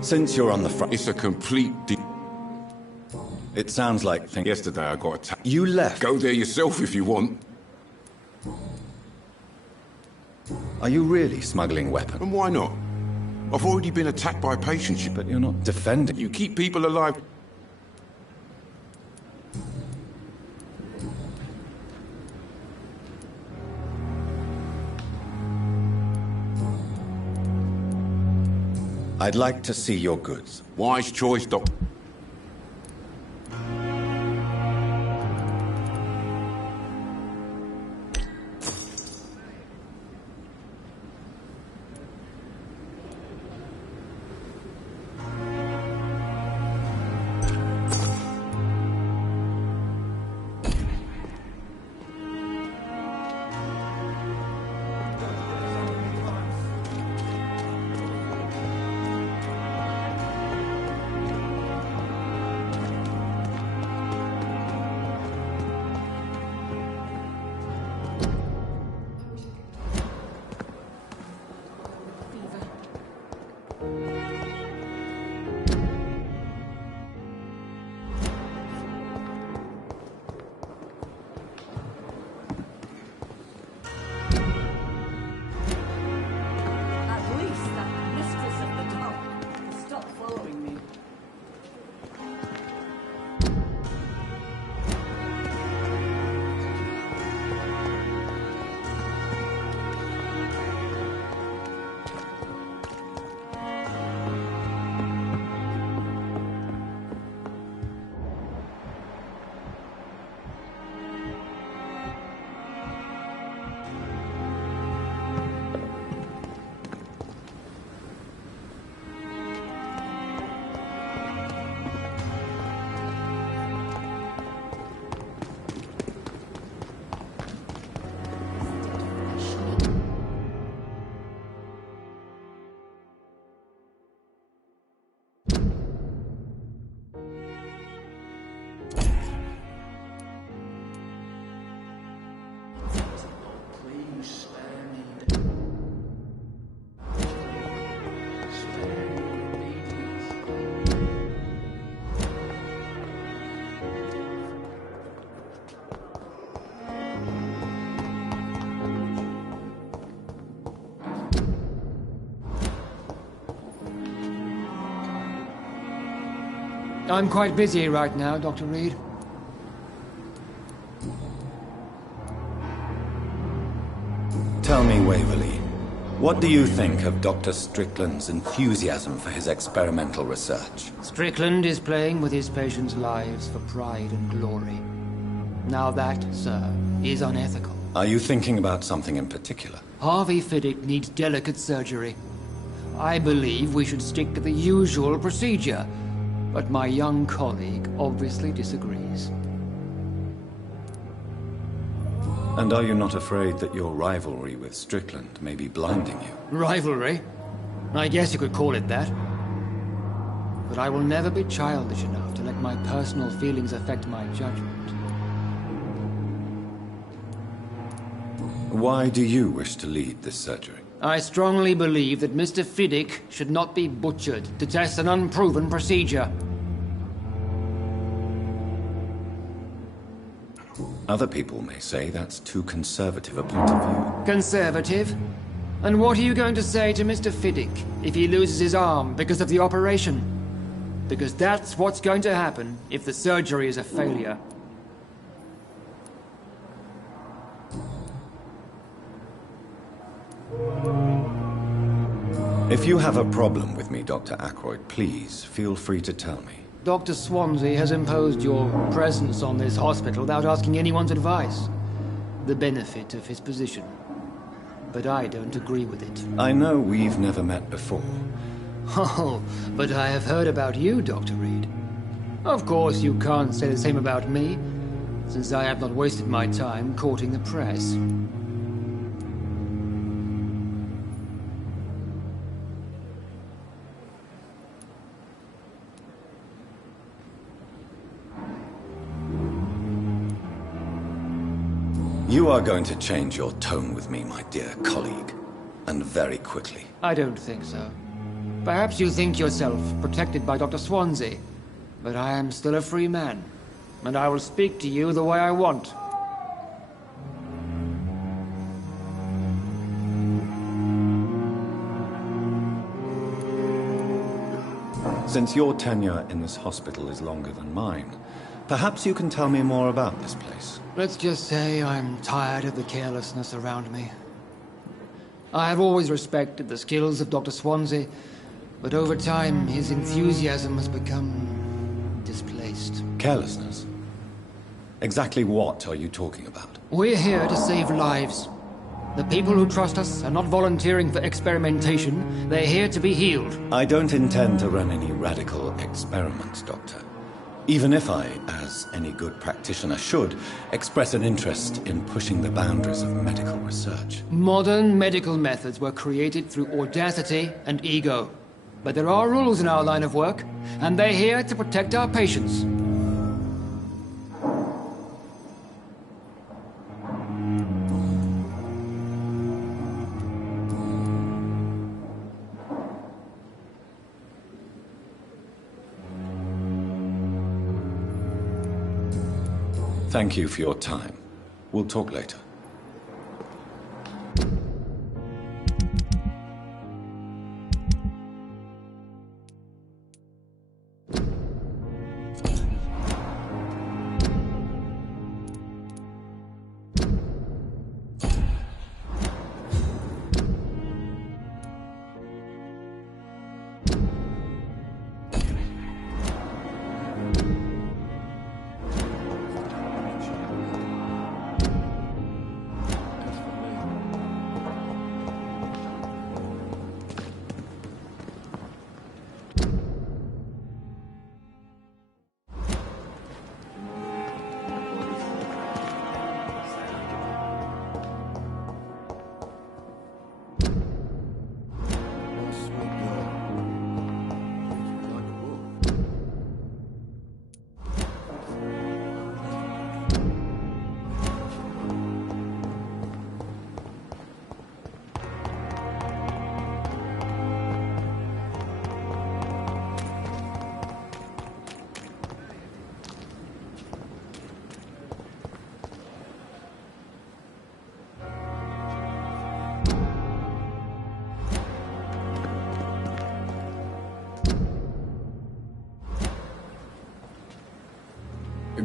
Since you're on the front... It's a complete... It sounds like... Yesterday I got attacked. You left? Go there yourself if you want. Are you really smuggling weapons? And why not? I've already been attacked by patients. But you're not defending... You keep people alive. I'd like to see your goods. Wise choice, Doc. I'm quite busy right now, Dr. Reed. Tell me, Waverly, what do you think of Dr. Strickland's enthusiasm for his experimental research? Strickland is playing with his patients' lives for pride and glory. Now that, sir, is unethical. Are you thinking about something in particular? Harvey Fiddick needs delicate surgery. I believe we should stick to the usual procedure, but my young colleague obviously disagrees. And are you not afraid that your rivalry with Strickland may be blinding you? Rivalry? I guess you could call it that. But I will never be childish enough to let my personal feelings affect my judgment. Why do you wish to lead this surgery? I strongly believe that Mr. Fiddick should not be butchered to test an unproven procedure. Other people may say that's too conservative a point of view. Conservative? And what are you going to say to Mr. Fiddick if he loses his arm because of the operation? Because that's what's going to happen if the surgery is a failure. If you have a problem with me, Dr. Ackroyd, please feel free to tell me. Dr. Swansea has imposed your presence on this hospital without asking anyone's advice. The benefit of his position. But I don't agree with it. I know we've never met before. Oh, but I have heard about you, Dr. Reed. Of course, you can't say the same about me, since I have not wasted my time courting the press. You are going to change your tone with me, my dear colleague. And very quickly. I don't think so. Perhaps you think yourself protected by Dr. Swansea, but I am still a free man, and I will speak to you the way I want. Since your tenure in this hospital is longer than mine, perhaps you can tell me more about this place. Let's just say I'm tired of the carelessness around me. I have always respected the skills of Dr. Swansea, but over time his enthusiasm has become displaced. Carelessness? Exactly what are you talking about? We're here to save lives. The people who trust us are not volunteering for experimentation. They're here to be healed. I don't intend to run any radical experiments, Doctor. Even if I, as any good practitioner should, express an interest in pushing the boundaries of medical research. Modern medical methods were created through audacity and ego. But there are rules in our line of work, and they're here to protect our patients. Thank you for your time. We'll talk later.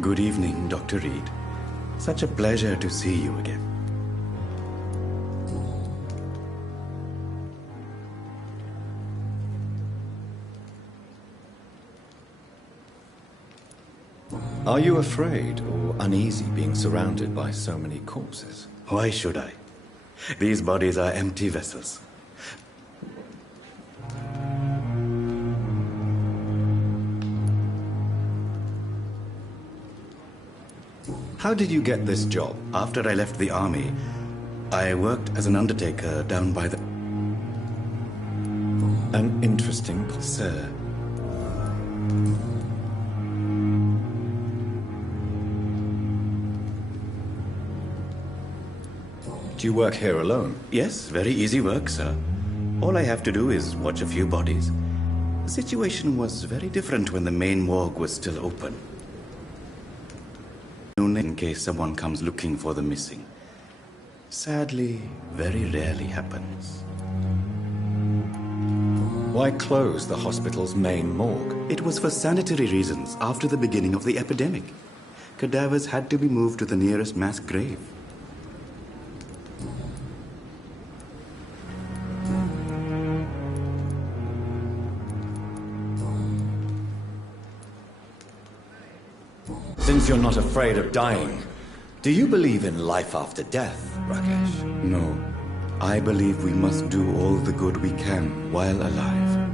Good evening, Dr. Reed. Such a pleasure to see you again. Are you afraid or uneasy being surrounded by so many corpses? Why should I? These bodies are empty vessels. How did you get this job? After I left the army, I worked as an undertaker down by the... An interesting... Sir. Do you work here alone? Yes, very easy work, sir. All I have to do is watch a few bodies. The situation was very different when the main morgue was still open. In case someone comes looking for the missing. Sadly, very rarely happens. Why close the hospital's main morgue? It was for sanitary reasons after the beginning of the epidemic. Cadavers had to be moved to the nearest mass grave. Since you're not afraid of dying, do you believe in life after death, Rakesh? No. I believe we must do all the good we can while alive.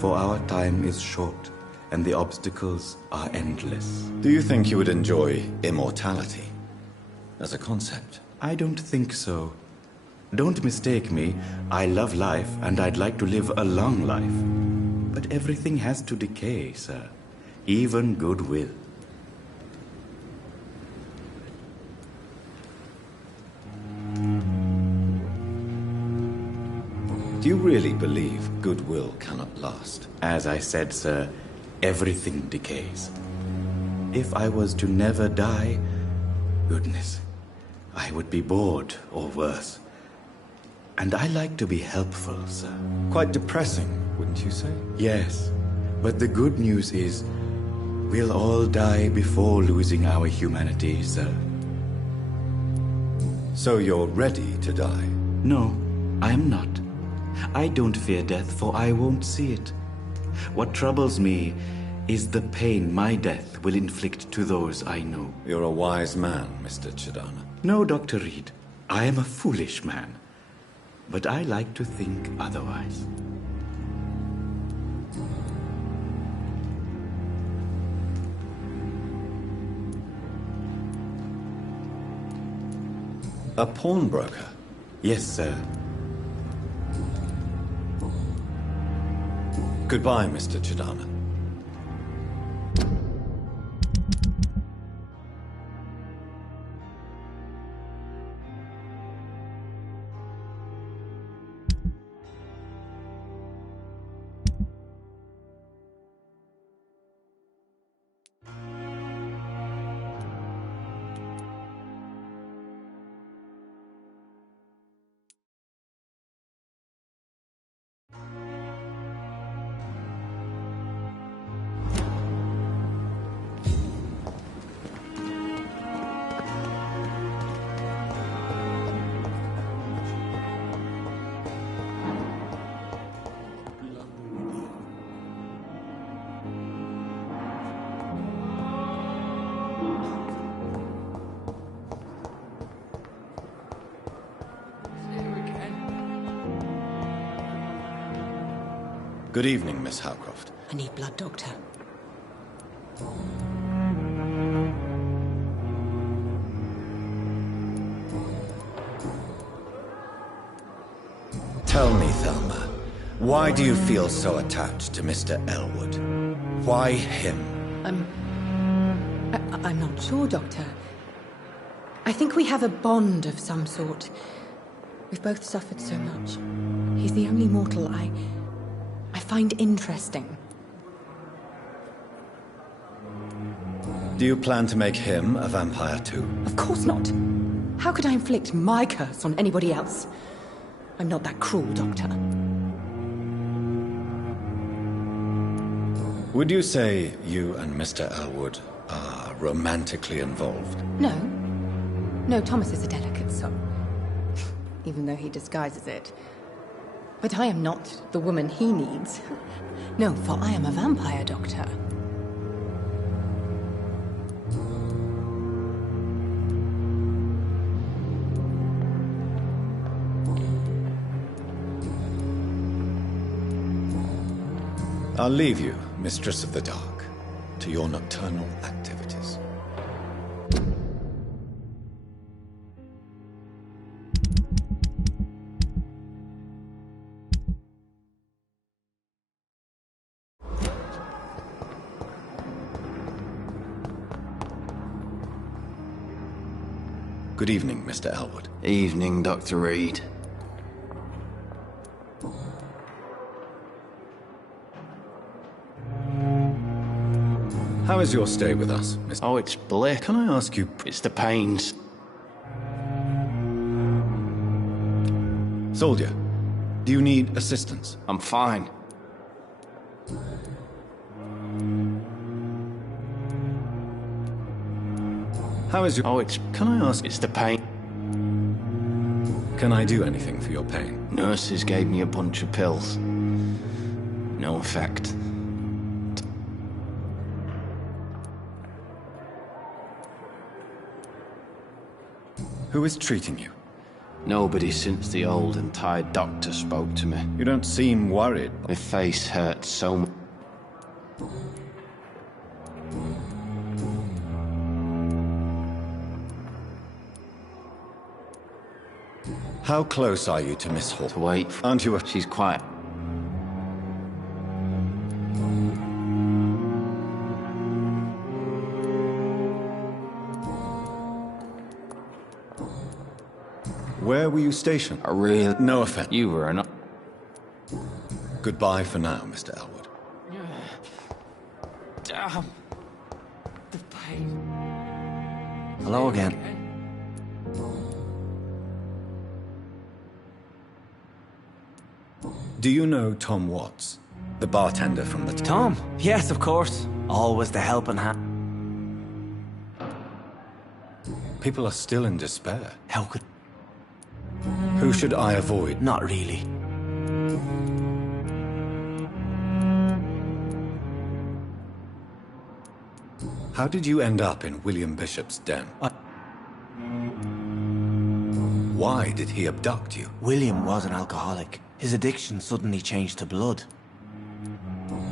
For our time is short, and the obstacles are endless. Do you think you would enjoy immortality as a concept? I don't think so. Don't mistake me. I love life, and I'd like to live a long life. But everything has to decay, sir. Even goodwill. Do you really believe goodwill cannot last? As I said, sir, everything decays. If I was to never die, goodness, I would be bored or worse. And I like to be helpful, sir. Quite depressing, wouldn't you say? Yes, but the good news is, we'll all die before losing our humanity, sir. So you're ready to die? No, I am not. I don't fear death, for I won't see it. What troubles me is the pain my death will inflict to those I know. You're a wise man, Mr. Chidana. No, Dr. Reed. I am a foolish man. But I like to think otherwise. A pawnbroker? Yes, sir. Goodbye, Mr. Chidana. Good evening, Miss Howcroft. I need blood, Doctor. Tell me, Thelma, why do you feel so attached to Mr. Elwood? Why him? I'm not sure, Doctor. I think we have a bond of some sort. We've both suffered so much. He's the only mortal I find interesting. Do you plan to make him a vampire too? Of course not. How could I inflict my curse on anybody else? I'm not that cruel, Doctor. Would you say you and Mr. Elwood are romantically involved? No. No, Thomas is a delicate soul. Even though he disguises it. But I am not the woman he needs. No, for I am a vampire, Doctor. I'll leave you, Mistress of the Dark, to your nocturnal activities. Good evening, Mr. Elwood. Evening, Dr. Reed. How is your stay with us, Mr. Oh, it's bliss. Can I ask you... It's the pains. Soldier, do you need assistance? I'm fine. How is your... Oh, it's... Can I ask... It's the pain. Can I do anything for your pain? Nurses gave me a bunch of pills. No effect. Who is treating you? Nobody since the old and tired doctor spoke to me. You don't seem worried. My face hurts so much. How close are you to Miss Hall? To wait. Aren't you a... She's quiet. Where were you stationed? A real... No offense. You were an... Goodbye for now, Mr. Elwood. Damn. The pain. Hello again. Do you know Tom Watts? The bartender from the... Tom? Yes, of course. Always the helping hand. People are still in despair. How could... Who should I avoid? Not really. How did you end up in William Bishop's den? Why did he abduct you? William was an alcoholic. His addiction suddenly changed to blood.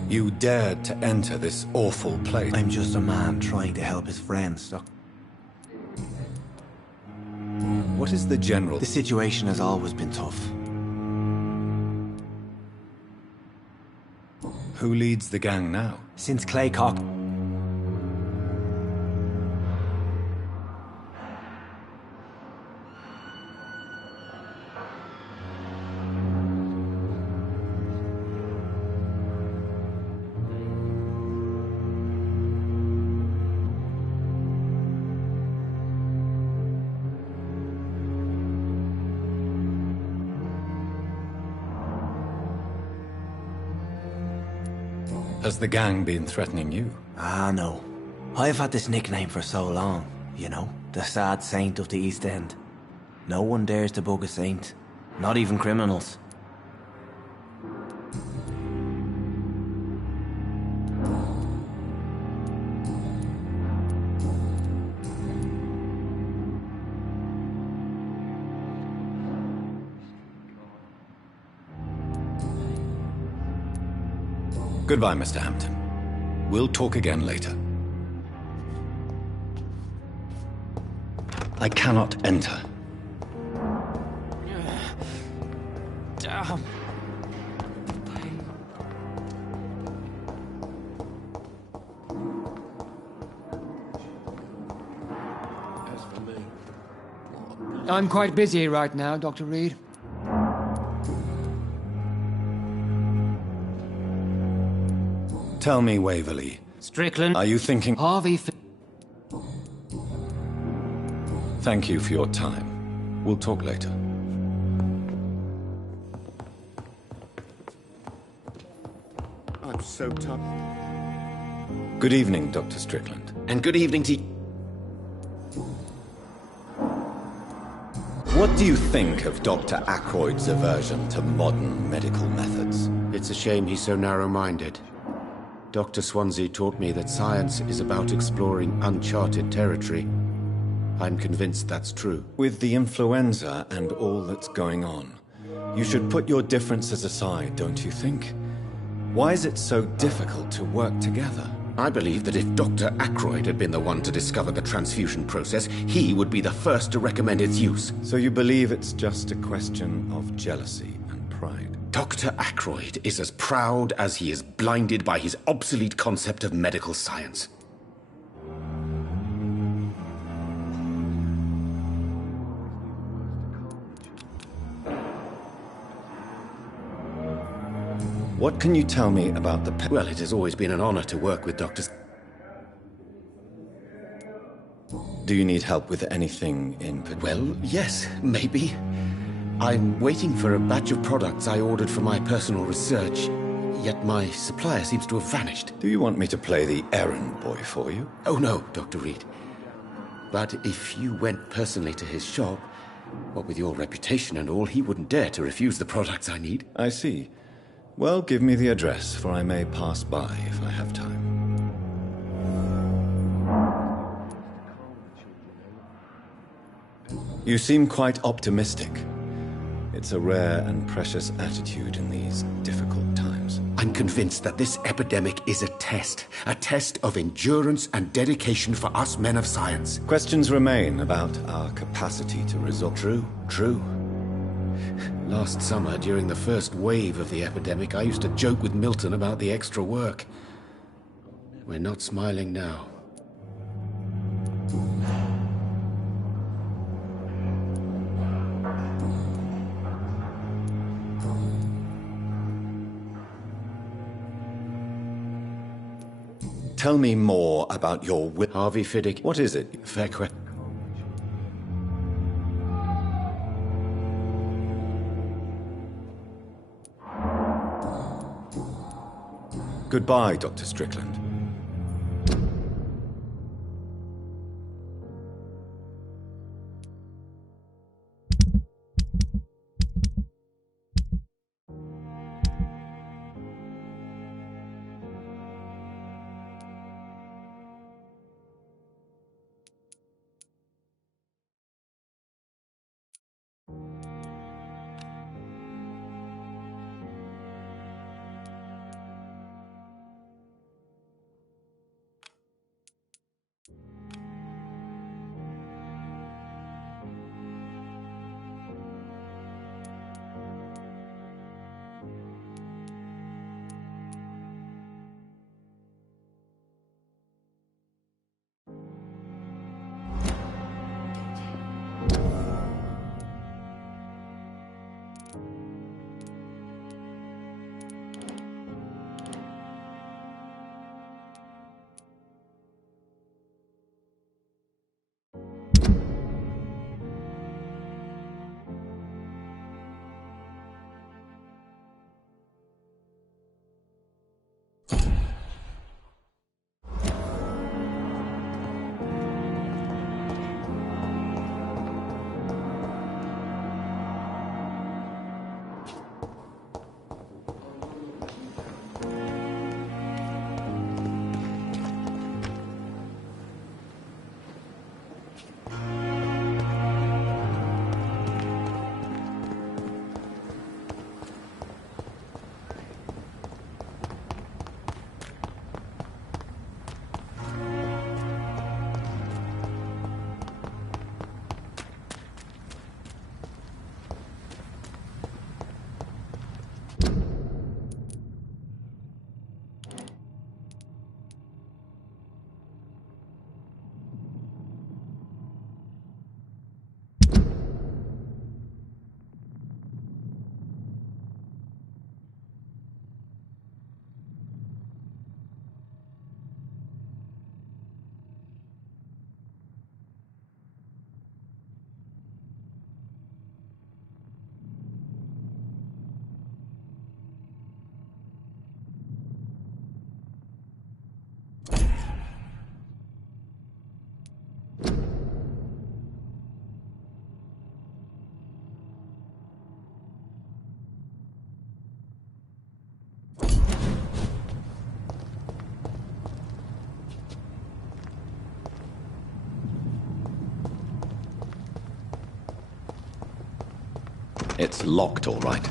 You dared to enter this awful place. I'm just a man trying to help his friends, Doc. What is the general... The situation has always been tough. Who leads the gang now? Since Clay Cock... Has the gang been threatening you? Ah, no. I've had this nickname for so long, you know? The sad saint of the East End. No one dares to bug a saint. Not even criminals. Goodbye, Mr. Hampton. We'll talk again later. I cannot enter. Damn. As for me, I'm quite busy right now, Dr. Reed. Tell me, Waverly. Strickland. Are you thinking... Harvey... Thank you for your time. We'll talk later. I'm so tired. Good evening, Dr. Strickland. And good evening to... What do you think of Dr. Ackroyd's aversion to modern medical methods? It's a shame he's so narrow-minded. Dr. Swansea taught me that science is about exploring uncharted territory. I'm convinced that's true. With the influenza and all that's going on, you should put your differences aside, don't you think? Why is it so difficult to work together? I believe that if Dr. Ackroyd had been the one to discover the transfusion process, he would be the first to recommend its use. So you believe it's just a question of jealousy and pride? Dr. Ackroyd is as proud as he is blinded by his obsolete concept of medical science. What can you tell me about the... Well, it has always been an honor to work with doctors. Do you need help with anything in... Well, yes, maybe. I'm waiting for a batch of products I ordered for my personal research, yet my supplier seems to have vanished. Do you want me to play the errand boy for you? Oh no, Dr. Reed. But if you went personally to his shop, what with your reputation and all, he wouldn't dare to refuse the products I need. I see. Well, give me the address, for I may pass by if I have time. You seem quite optimistic. It's a rare and precious attitude in these difficult times. I'm convinced that this epidemic is a test of endurance and dedication for us men of science. Questions remain about our capacity to resolve. True. Last summer, during the first wave of the epidemic, I used to joke with Milton about the extra work. We're not smiling now. tell me more about your will? Harvey Fiddick. What is it? Fair question. Goodbye, Dr. Strickland. It's locked, all right.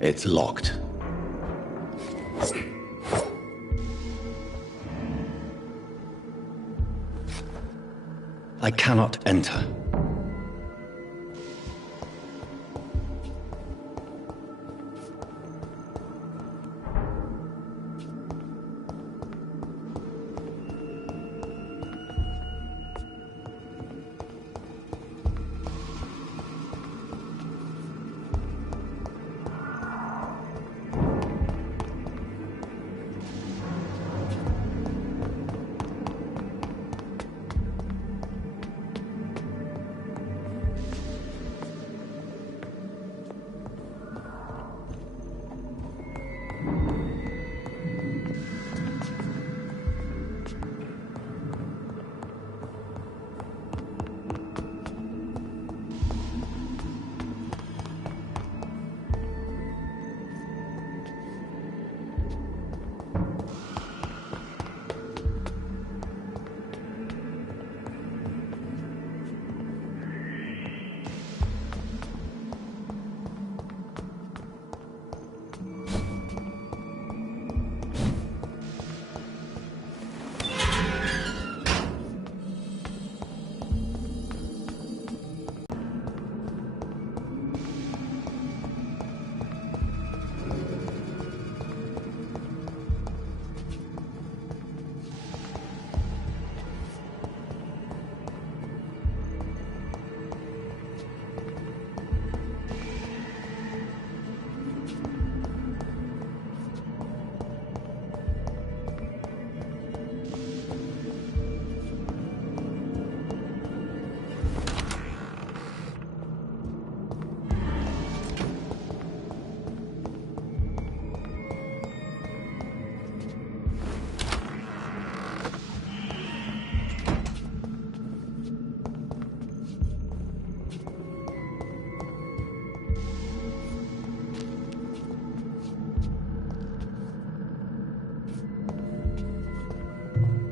It's locked. I cannot enter.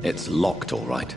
It's locked, all right.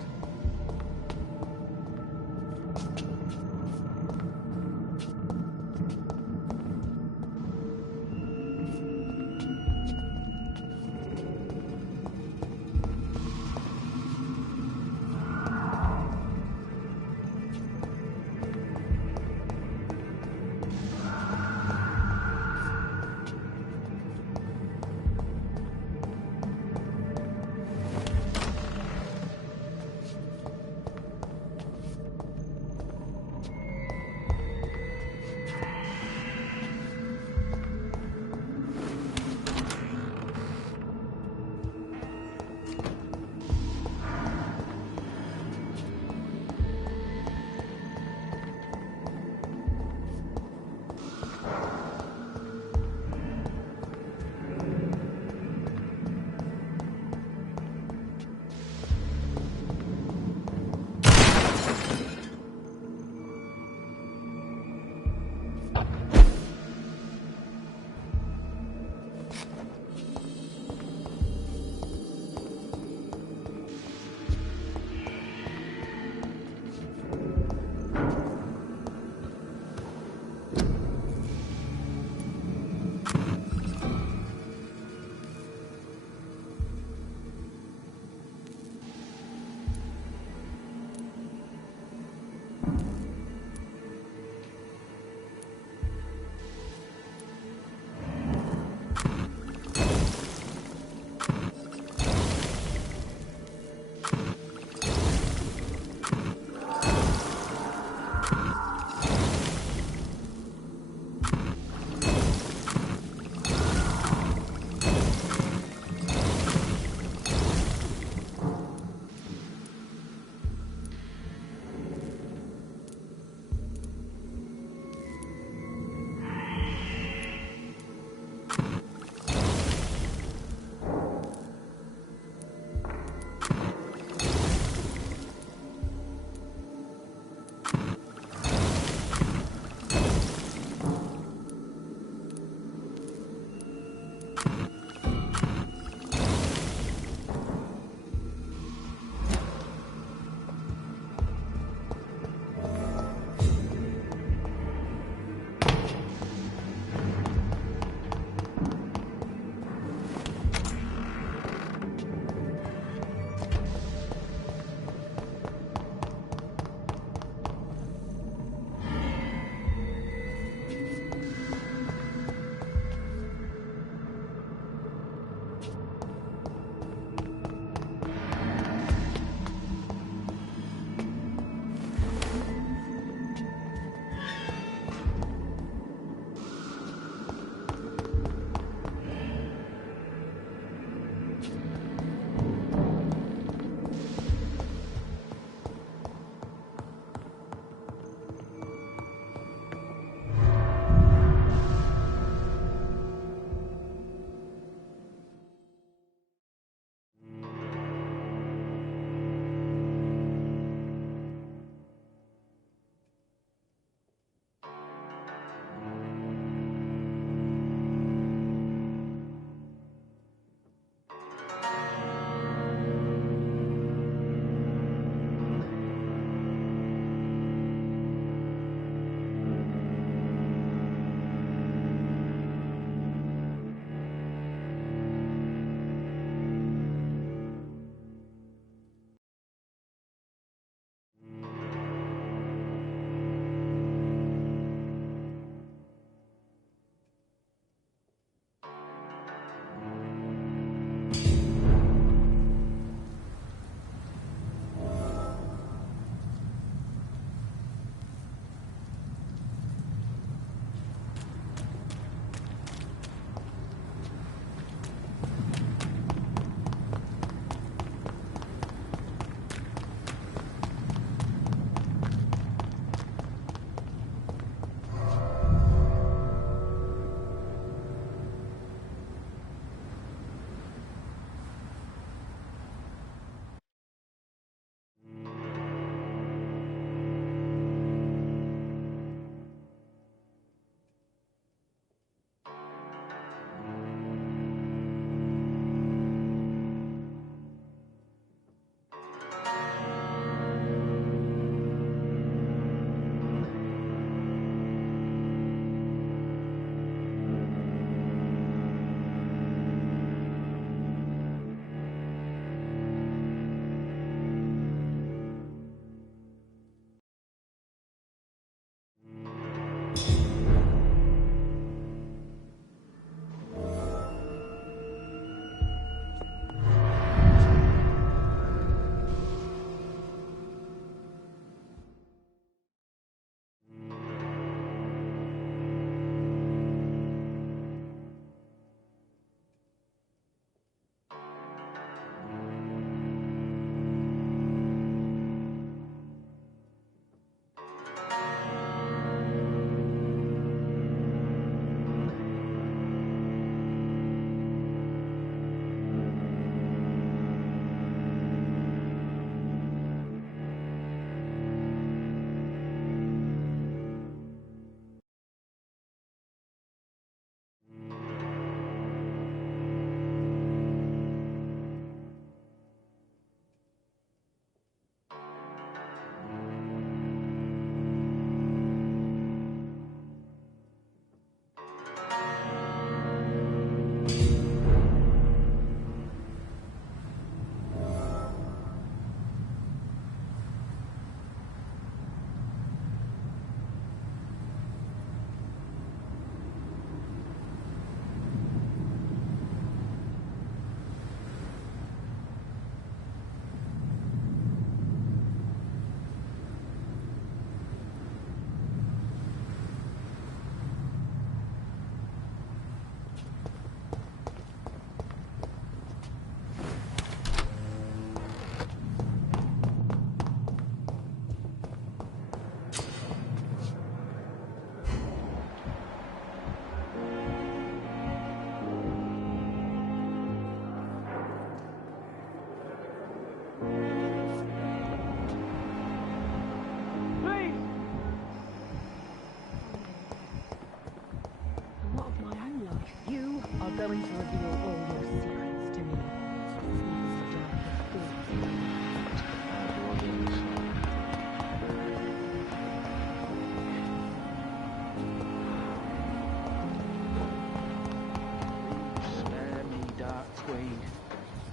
Queen.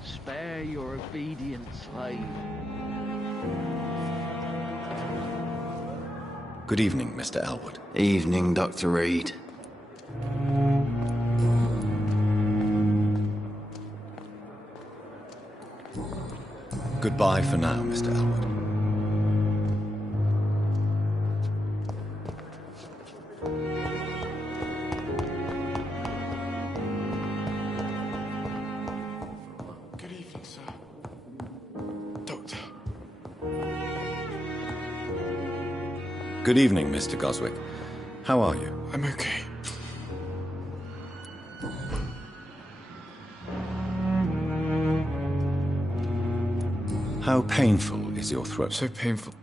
Spare your obedient slave. Good evening, Mr. Elwood. Evening, Dr. Reed. Goodbye for now, Mr. Elwood. Good evening, sir. Doctor. Good evening, Mr. Goswick. How are you? I'm okay. How painful is your throat? So painful.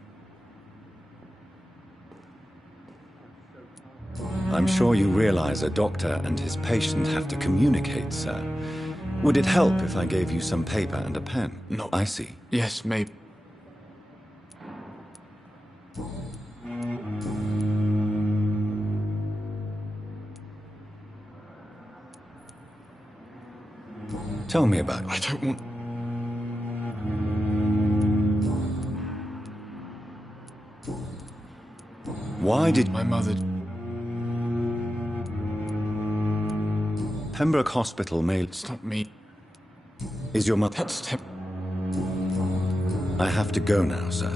I'm sure you realize a doctor and his patient have to communicate, sir. Would it help if I gave you some paper and a pen? No. I see. Yes, maybe. Tell me about it. I don't want... Why did... My mother... Pembroke Hospital mailed... It's not me. Is your mother... That's... I have to go now, sir.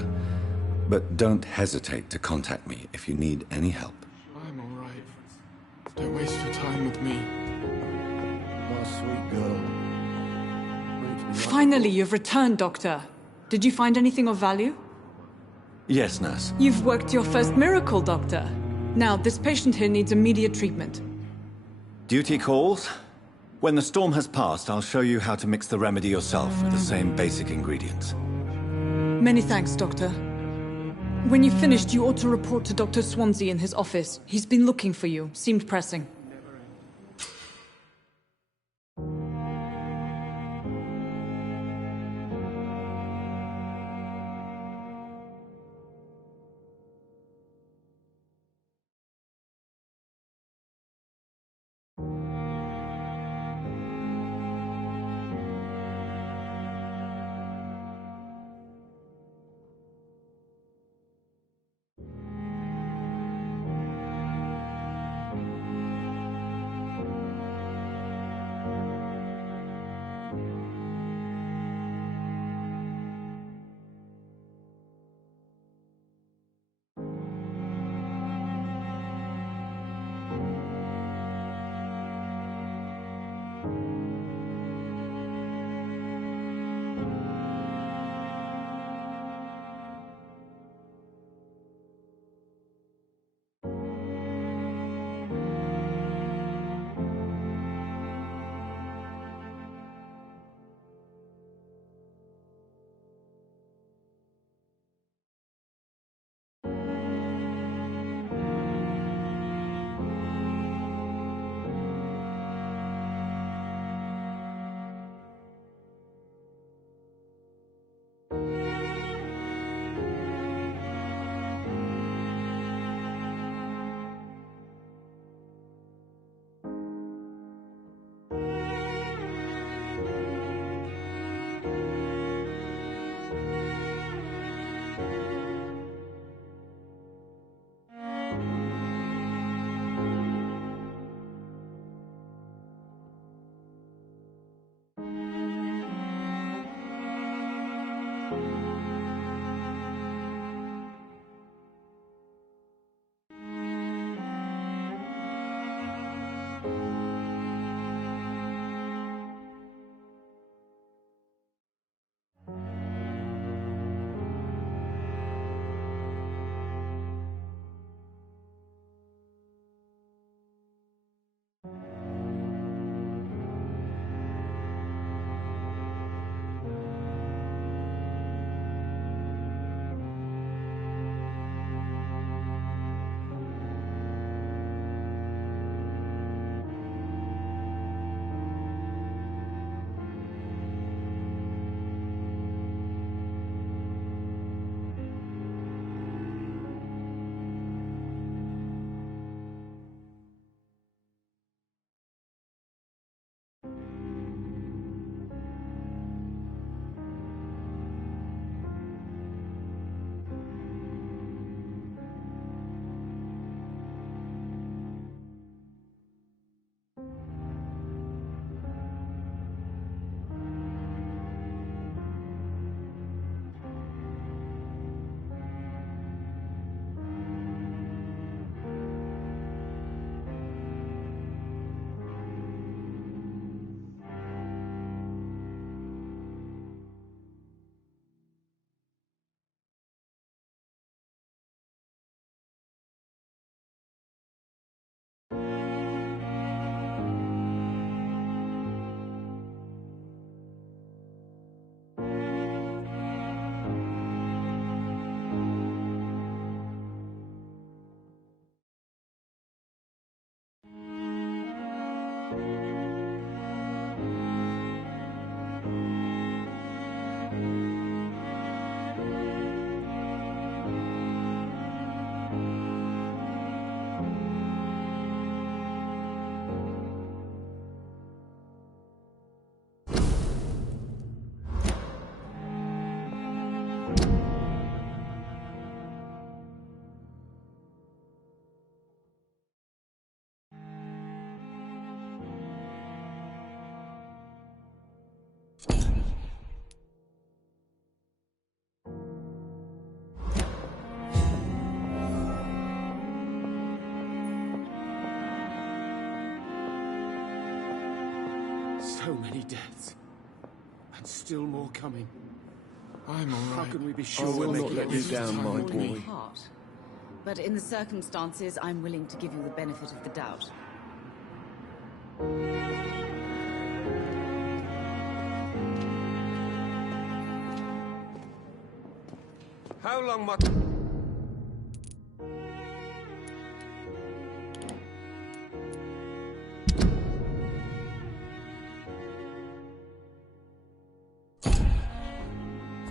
But don't hesitate to contact me if you need any help. I'm all right. Don't waste your time with me. My sweet girl. Finally, you've returned, Doctor. Did you find anything of value? Yes, nurse. You've worked your first miracle, Doctor. Now, this patient here needs immediate treatment. Duty calls. When the storm has passed, I'll show you how to mix the remedy yourself with the same basic ingredients. Many thanks, Doctor. When you've finished, you ought to report to Dr. Swansea in his office. He's been looking for you. Seemed pressing. many deaths. And still more coming. I'm all How right. can we be sure I we're will not making let a you difference? down, my boy. Heart. But in the circumstances, I'm willing to give you the benefit of the doubt. How long my...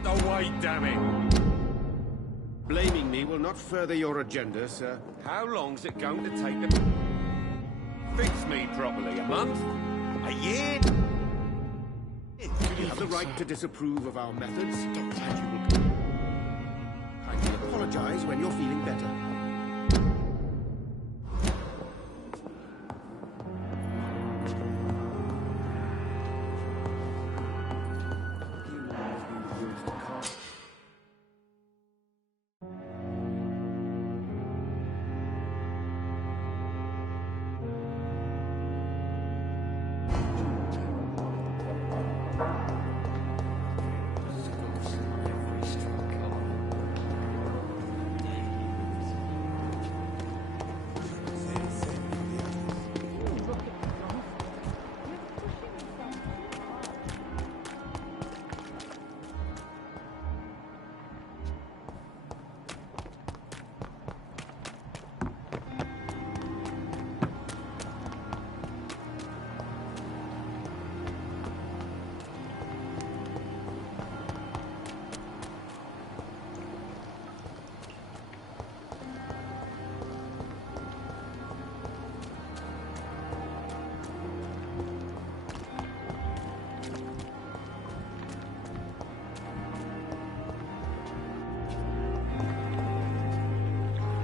Away, damn it! Blaming me will not further your agenda, sir. How long's it going to take to fix me properly? A month? A year? You have the right to disapprove of our methods, and you will kindly apologize when you're feeling better.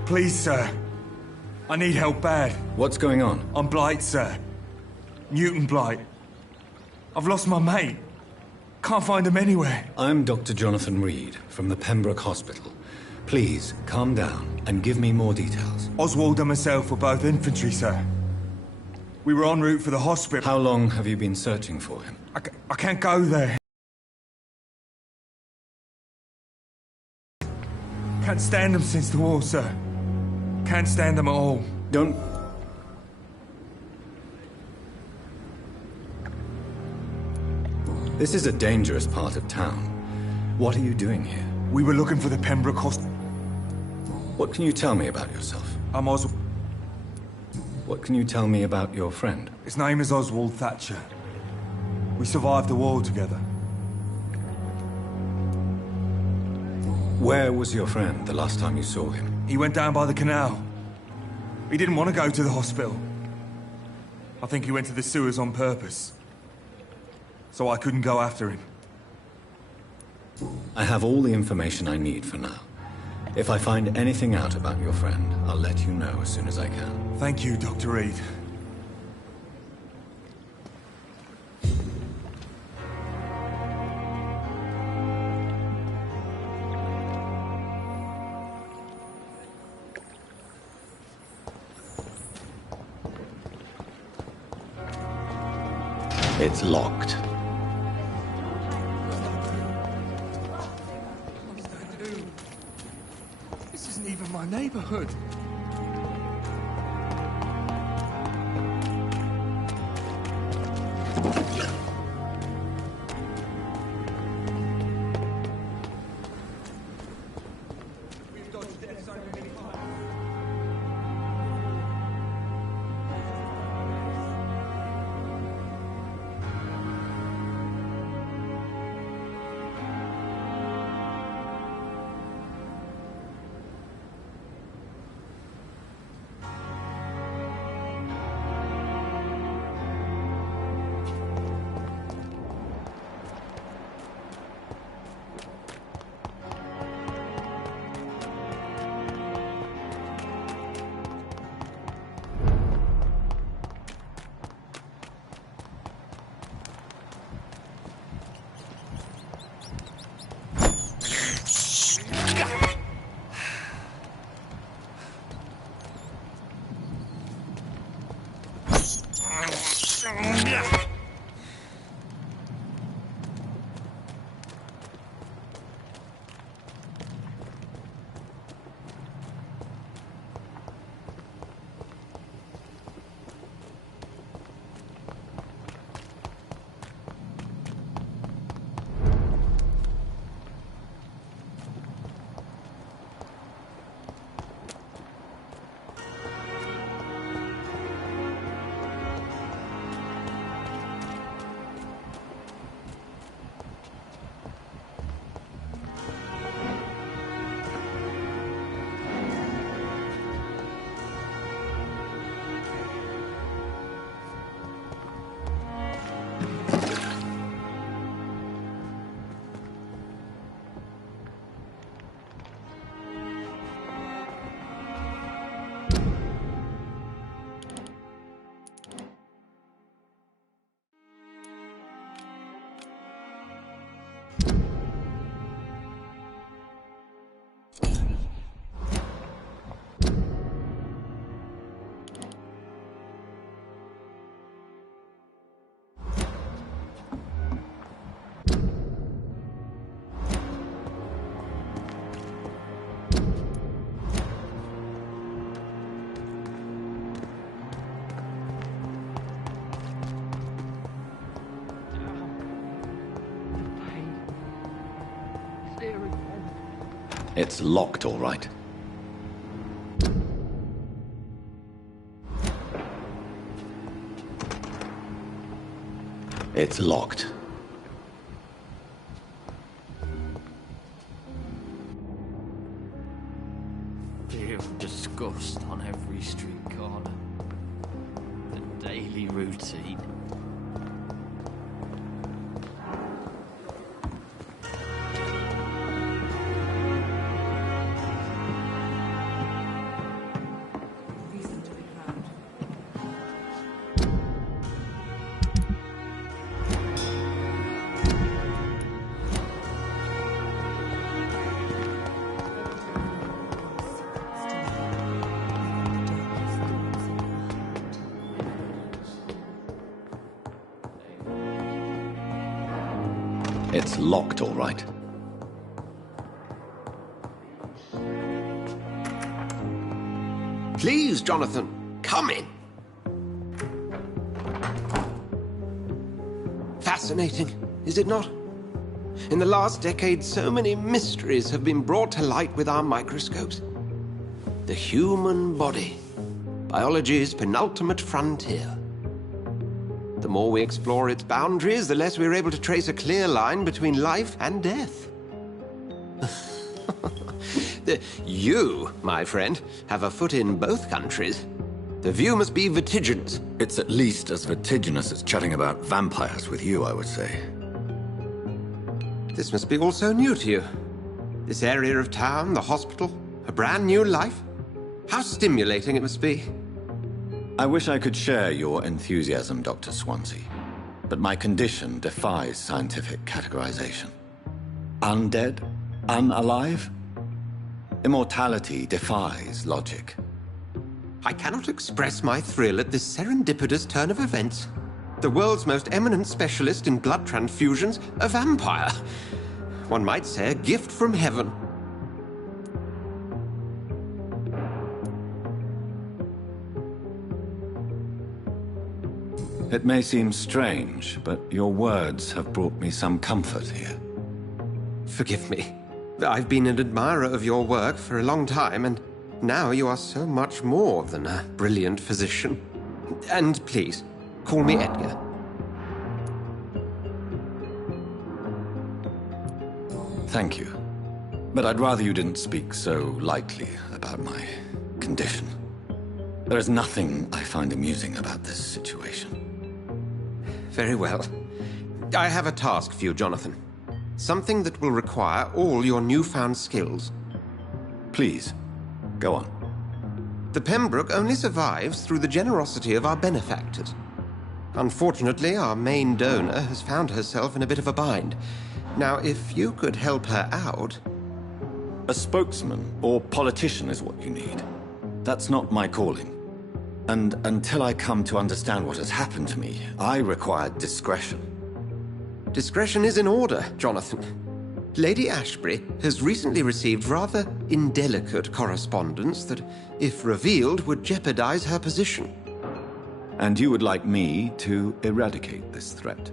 Please, sir. I need help bad. What's going on? I'm Blight, sir. Newton Blight. I've lost my mate. Can't find him anywhere. I'm Dr. Jonathan Reed from the Pembroke Hospital. Please, calm down and give me more details. Oswald and myself were both infantry, sir. We were en route for the hospital. How long have you been searching for him? I can't go there. Can't stand them since the war, sir. Can't stand them at all. Don't... This is a dangerous part of town. What are you doing here? We were looking for the Pembroke Hospital. What can you tell me about yourself? I'm Oswald. What can you tell me about your friend? His name is Oswald Thatcher. We survived the war together. Where was your friend the last time you saw him? He went down by the canal. He didn't want to go to the hospital. I think he went to the sewers on purpose. So I couldn't go after him. I have all the information I need for now. If I find anything out about your friend, I'll let you know as soon as I can. Thank you, Dr. Reed. It's locked. This isn't even my neighborhood. It's locked, all right. It's locked. Feel disgust on every street corner. The daily routine. It's locked, all right. Please, Jonathan, come in. Fascinating, is it not? In the last decade, so many mysteries have been brought to light with our microscopes. The human body, biology's penultimate frontier. The more we explore its boundaries, the less we're able to trace a clear line between life and death. You, my friend, have a foot in both countries. The view must be vertiginous. It's at least as vertiginous as chatting about vampires with you, I would say. This must be all so new to you. This area of town, the hospital, a brand new life. How stimulating it must be. I wish I could share your enthusiasm, Dr. Swansea, but my condition defies scientific categorization. Undead? Unalive? Immortality defies logic. I cannot express my thrill at this serendipitous turn of events. The world's most eminent specialist in blood transfusions, a vampire. One might say a gift from heaven. It may seem strange, but your words have brought me some comfort here. Forgive me. I've been an admirer of your work for a long time, and now you are so much more than a brilliant physician. And please, call me Edgar. Thank you. But I'd rather you didn't speak so lightly about my condition. There is nothing I find amusing about this situation. Very well. I have a task for you, Jonathan. Something that will require all your newfound skills. Please, go on. The Pembroke only survives through the generosity of our benefactors. Unfortunately, our main donor has found herself in a bit of a bind. Now, if you could help her out... A spokesman or politician is what you need. That's not my calling. And until I come to understand what has happened to me, I require discretion. Discretion is in order, Jonathan. Lady Ashbury has recently received rather indelicate correspondence that, if revealed, would jeopardize her position. And you would like me to eradicate this threat?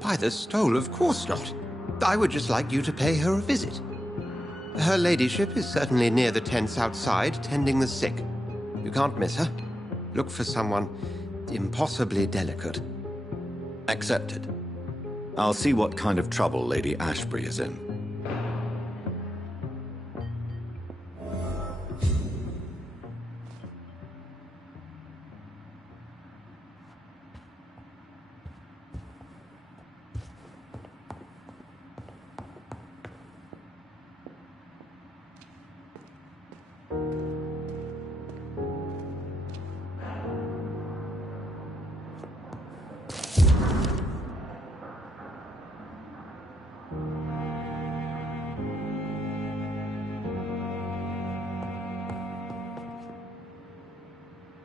By the stole, of course not. I would just like you to pay her a visit. Her ladyship is certainly near the tents outside, tending the sick. You can't miss her. Look for someone impossibly delicate. Accepted. I'll see what kind of trouble Lady Ashbury is in.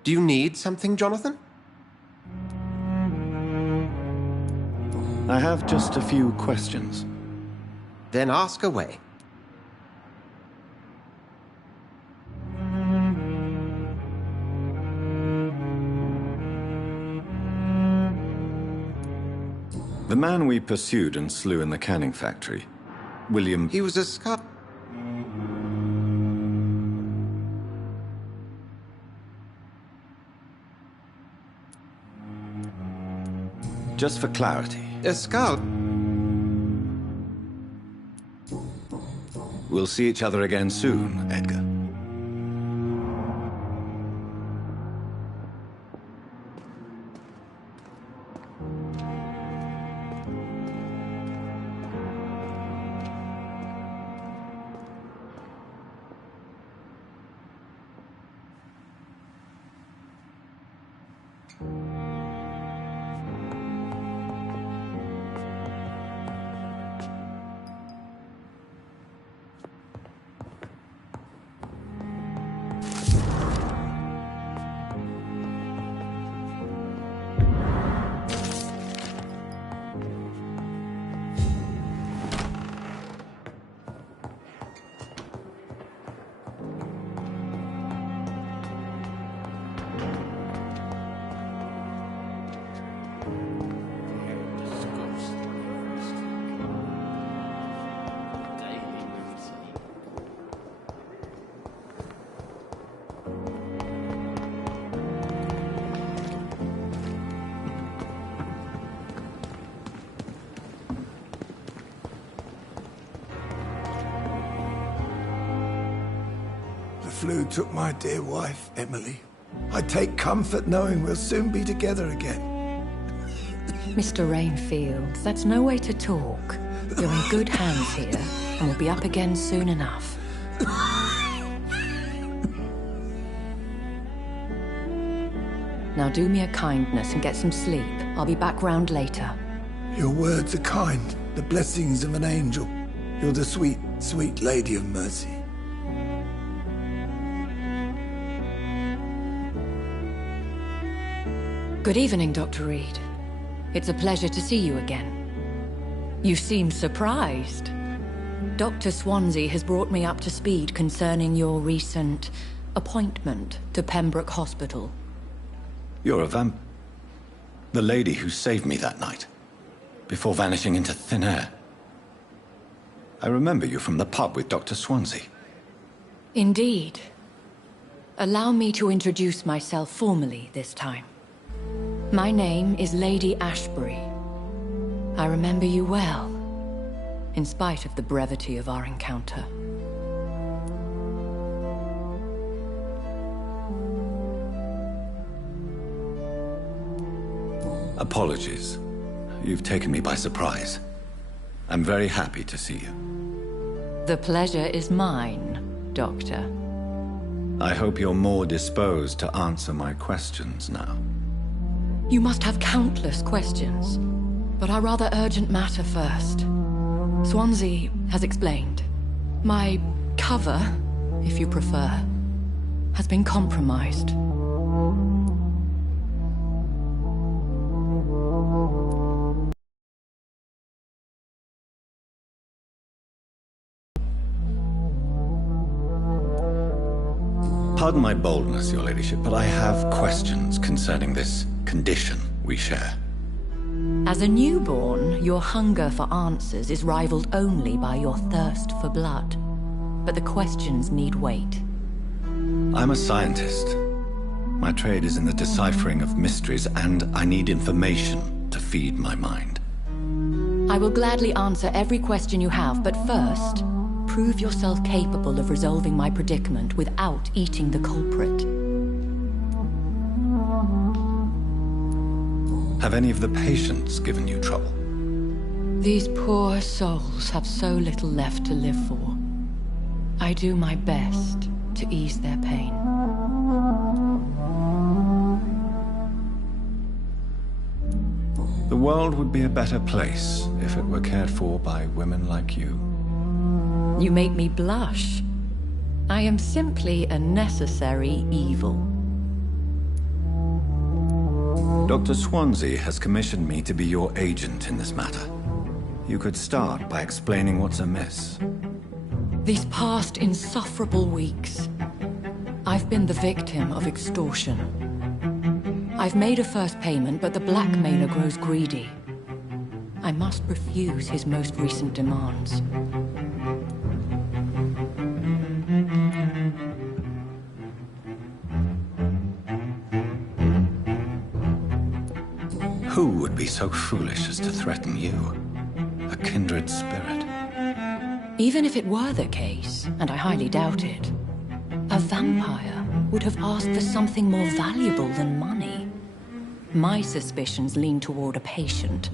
Do you need something, Jonathan? I have just a few questions. Then ask away. The man we pursued and slew in the canning factory, William... He was a scut... Just for clarity. A scout. We'll see each other again soon, Edgar. The flu took my dear wife, Emily. I take comfort knowing we'll soon be together again. Mr. Rainfield, that's no way to talk. You're in good hands here, and we'll be up again soon enough. Now do me a kindness and get some sleep. I'll be back round later. Your words are kind, the blessings of an angel. You're the sweet, sweet Lady of Mercy. Good evening, Dr. Reed. It's a pleasure to see you again. You seem surprised. Dr. Swansea has brought me up to speed concerning your recent appointment to Pembroke Hospital. You're a the lady who saved me that night, before vanishing into thin air. I remember you from the pub with Dr. Swansea. Indeed. Allow me to introduce myself formally this time. My name is Lady Ashbury. I remember you well, in spite of the brevity of our encounter. Apologies. You've taken me by surprise. I'm very happy to see you. The pleasure is mine, Doctor. I hope you're more disposed to answer my questions now. You must have countless questions, but our rather urgent matter first. Swansea has explained. My cover, if you prefer, has been compromised. Pardon my boldness, Your Ladyship, but I have questions concerning this condition we share. As a newborn, your hunger for answers is rivaled only by your thirst for blood. But the questions need wait. I'm a scientist. My trade is in the deciphering of mysteries, and I need information to feed my mind. I will gladly answer every question you have, but first, prove yourself capable of resolving my predicament without eating the culprit. Have any of the patients given you trouble? These poor souls have so little left to live for. I do my best to ease their pain. The world would be a better place if it were cared for by women like you. You make me blush. I am simply a necessary evil. Dr. Swansea has commissioned me to be your agent in this matter. You could start by explaining what's amiss. These past insufferable weeks, I've been the victim of extortion. I've made a first payment, but the blackmailer grows greedy. I must refuse his most recent demands. be so foolish as to threaten you, a kindred spirit? Even if it were the case, and I highly doubt it, a vampire would have asked for something more valuable than money. My suspicions lean toward a patient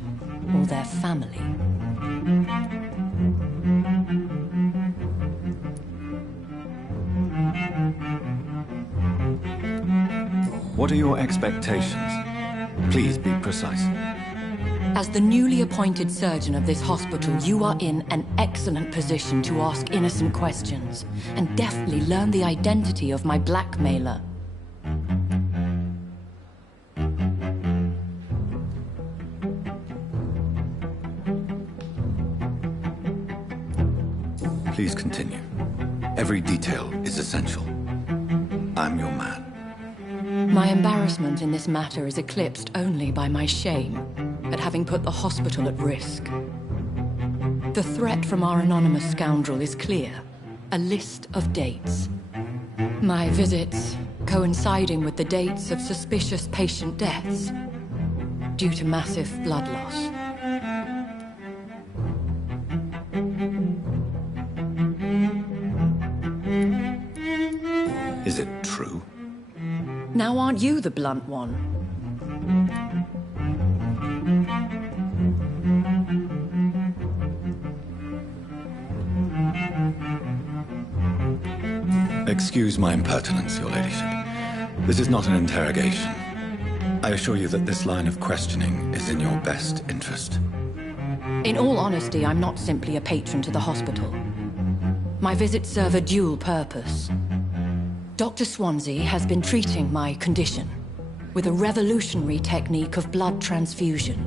or their family. What are your expectations? Please be precise. As the newly appointed surgeon of this hospital, you are in an excellent position to ask innocent questions and deftly learn the identity of my blackmailer. Please continue. Every detail is essential. I'm your man. My embarrassment in this matter is eclipsed only by my shame at having put the hospital at risk. The threat from our anonymous scoundrel is clear. A list of dates. My visits coinciding with the dates of suspicious patient deaths due to massive blood loss. Is it true? Now aren't you the blunt one? Excuse my impertinence, Your Ladyship. This is not an interrogation. I assure you that this line of questioning is in your best interest. In all honesty, I'm not simply a patron to the hospital. My visits serve a dual purpose. Dr. Swansea has been treating my condition with a revolutionary technique of blood transfusion.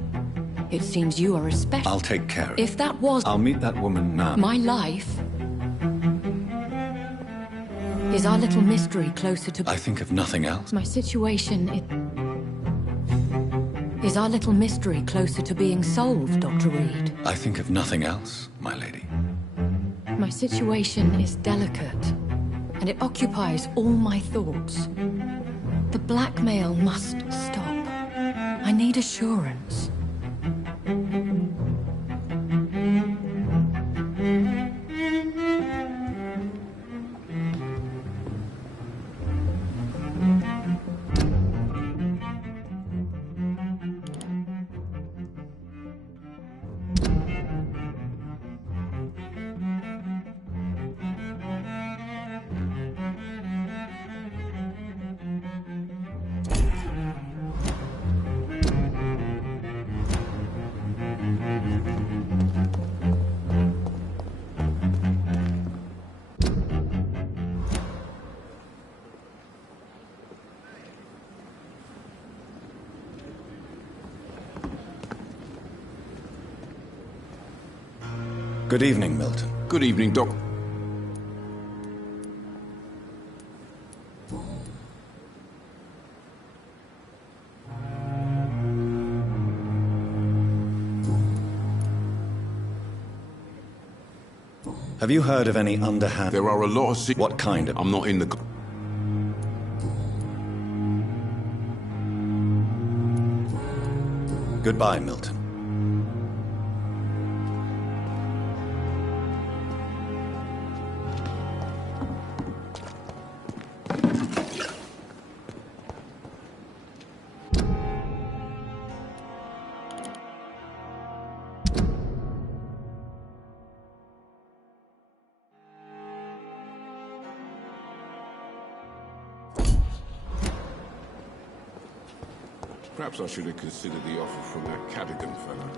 It seems you are especially... I'll take care of it. If that was... I'll meet that woman now. My life... is our little mystery closer to... I think of nothing else. My situation, is our little mystery closer to being solved, Dr. Reed? I think of nothing else, my lady. My situation is delicate, and it occupies all my thoughts. The blackmail must stop. I need assurance. Good evening, Milton. Good evening, Doc. Have you heard of any underhand... There are a lot of... What kind of... I'm not in the... Goodbye, Milton. Perhaps I should have considered the offer from that Cadogan fellow.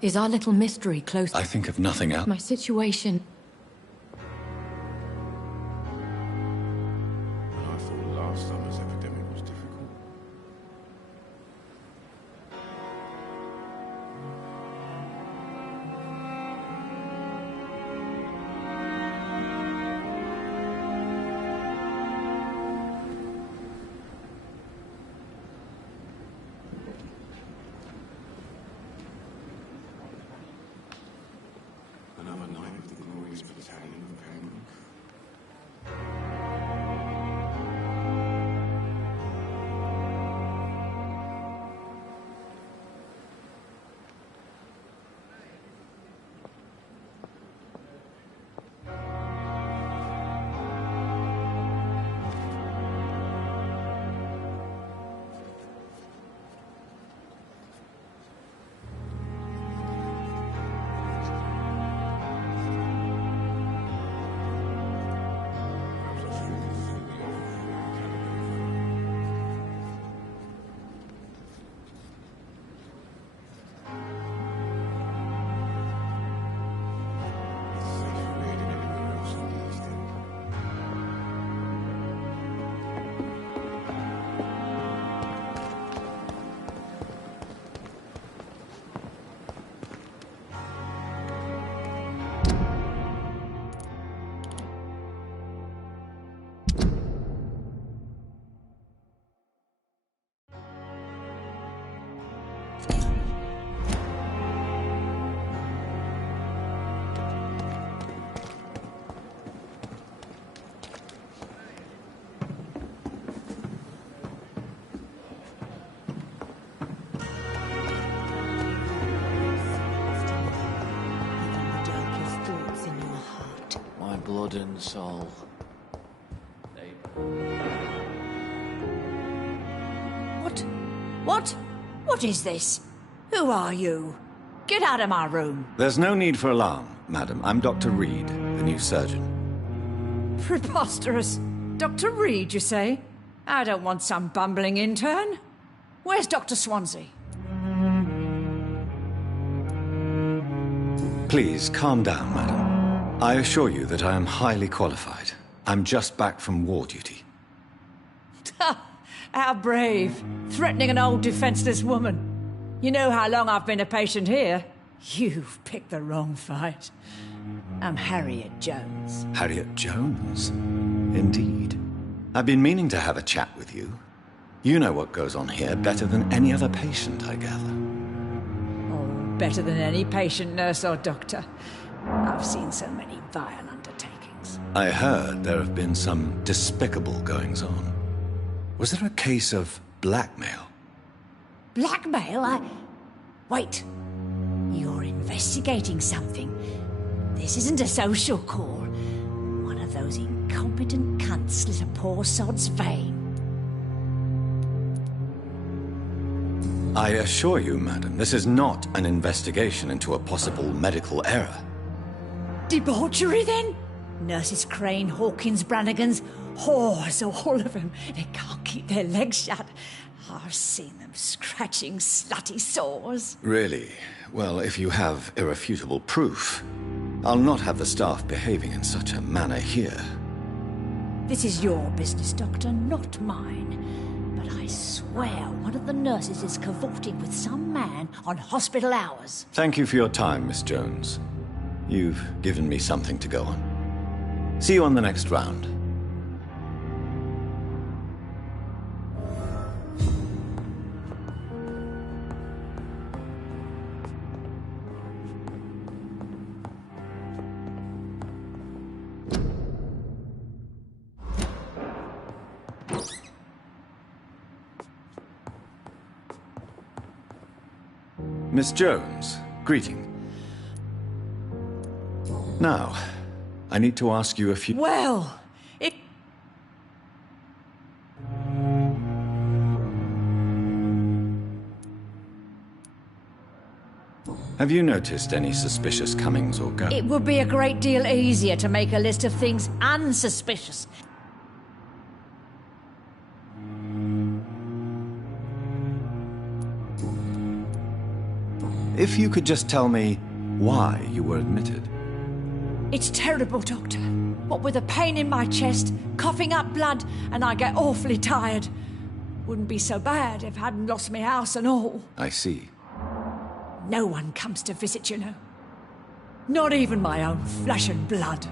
Is our little mystery close? I think of nothing else. My situation... I thought last summer's epidemic was difficult. blood and soul. What is this? Who are you? Get out of my room. There's no need for alarm, madam. I'm Dr. Reed, the new surgeon. Preposterous. Dr. Reed, you say? I don't want some bumbling intern. Where's Dr. Swansea? Please, calm down, madam. I assure you that I am highly qualified. I'm just back from war duty. How brave. Threatening an old defenseless woman. You know how long I've been a patient here? You've picked the wrong fight. I'm Harriet Jones. Harriet Jones? Indeed. I've been meaning to have a chat with you. You know what goes on here better than any other patient, I gather. Oh, better than any patient, nurse or doctor. I've seen so many vile undertakings. I heard there have been some despicable goings-on. Was there a case of blackmail? Blackmail? Wait. You're investigating something. This isn't a social call. One of those incompetent cunts slit a poor sod's vein. I assure you, madam, this is not an investigation into a possible medical error. Debauchery, then? Nurses Crane, Hawkins, Brannigans, whores, all of them. They can't keep their legs shut. I've seen them scratching slutty sores. Really? Well, if you have irrefutable proof, I'll not have the staff behaving in such a manner here. This is your business, Doctor, not mine. But I swear one of the nurses is cavorting with some man on hospital hours. Thank you for your time, Miss Jones. You've given me something to go on. See you on the next round. Miss Jones, greeting. Now, I need to ask you a few... Well, Have you noticed any suspicious comings or goings? it would be a great deal easier to make a list of things unsuspicious. If you could just tell me why you were admitted. It's terrible, Doctor. What with a pain in my chest, coughing up blood, and I get awfully tired. Wouldn't be so bad if I hadn't lost my house and all. I see. No one comes to visit, you know. Not even my own flesh and blood.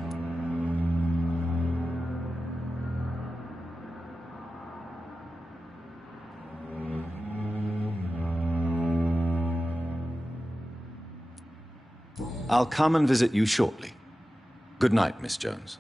I'll come and visit you shortly. Good night, Miss Jones.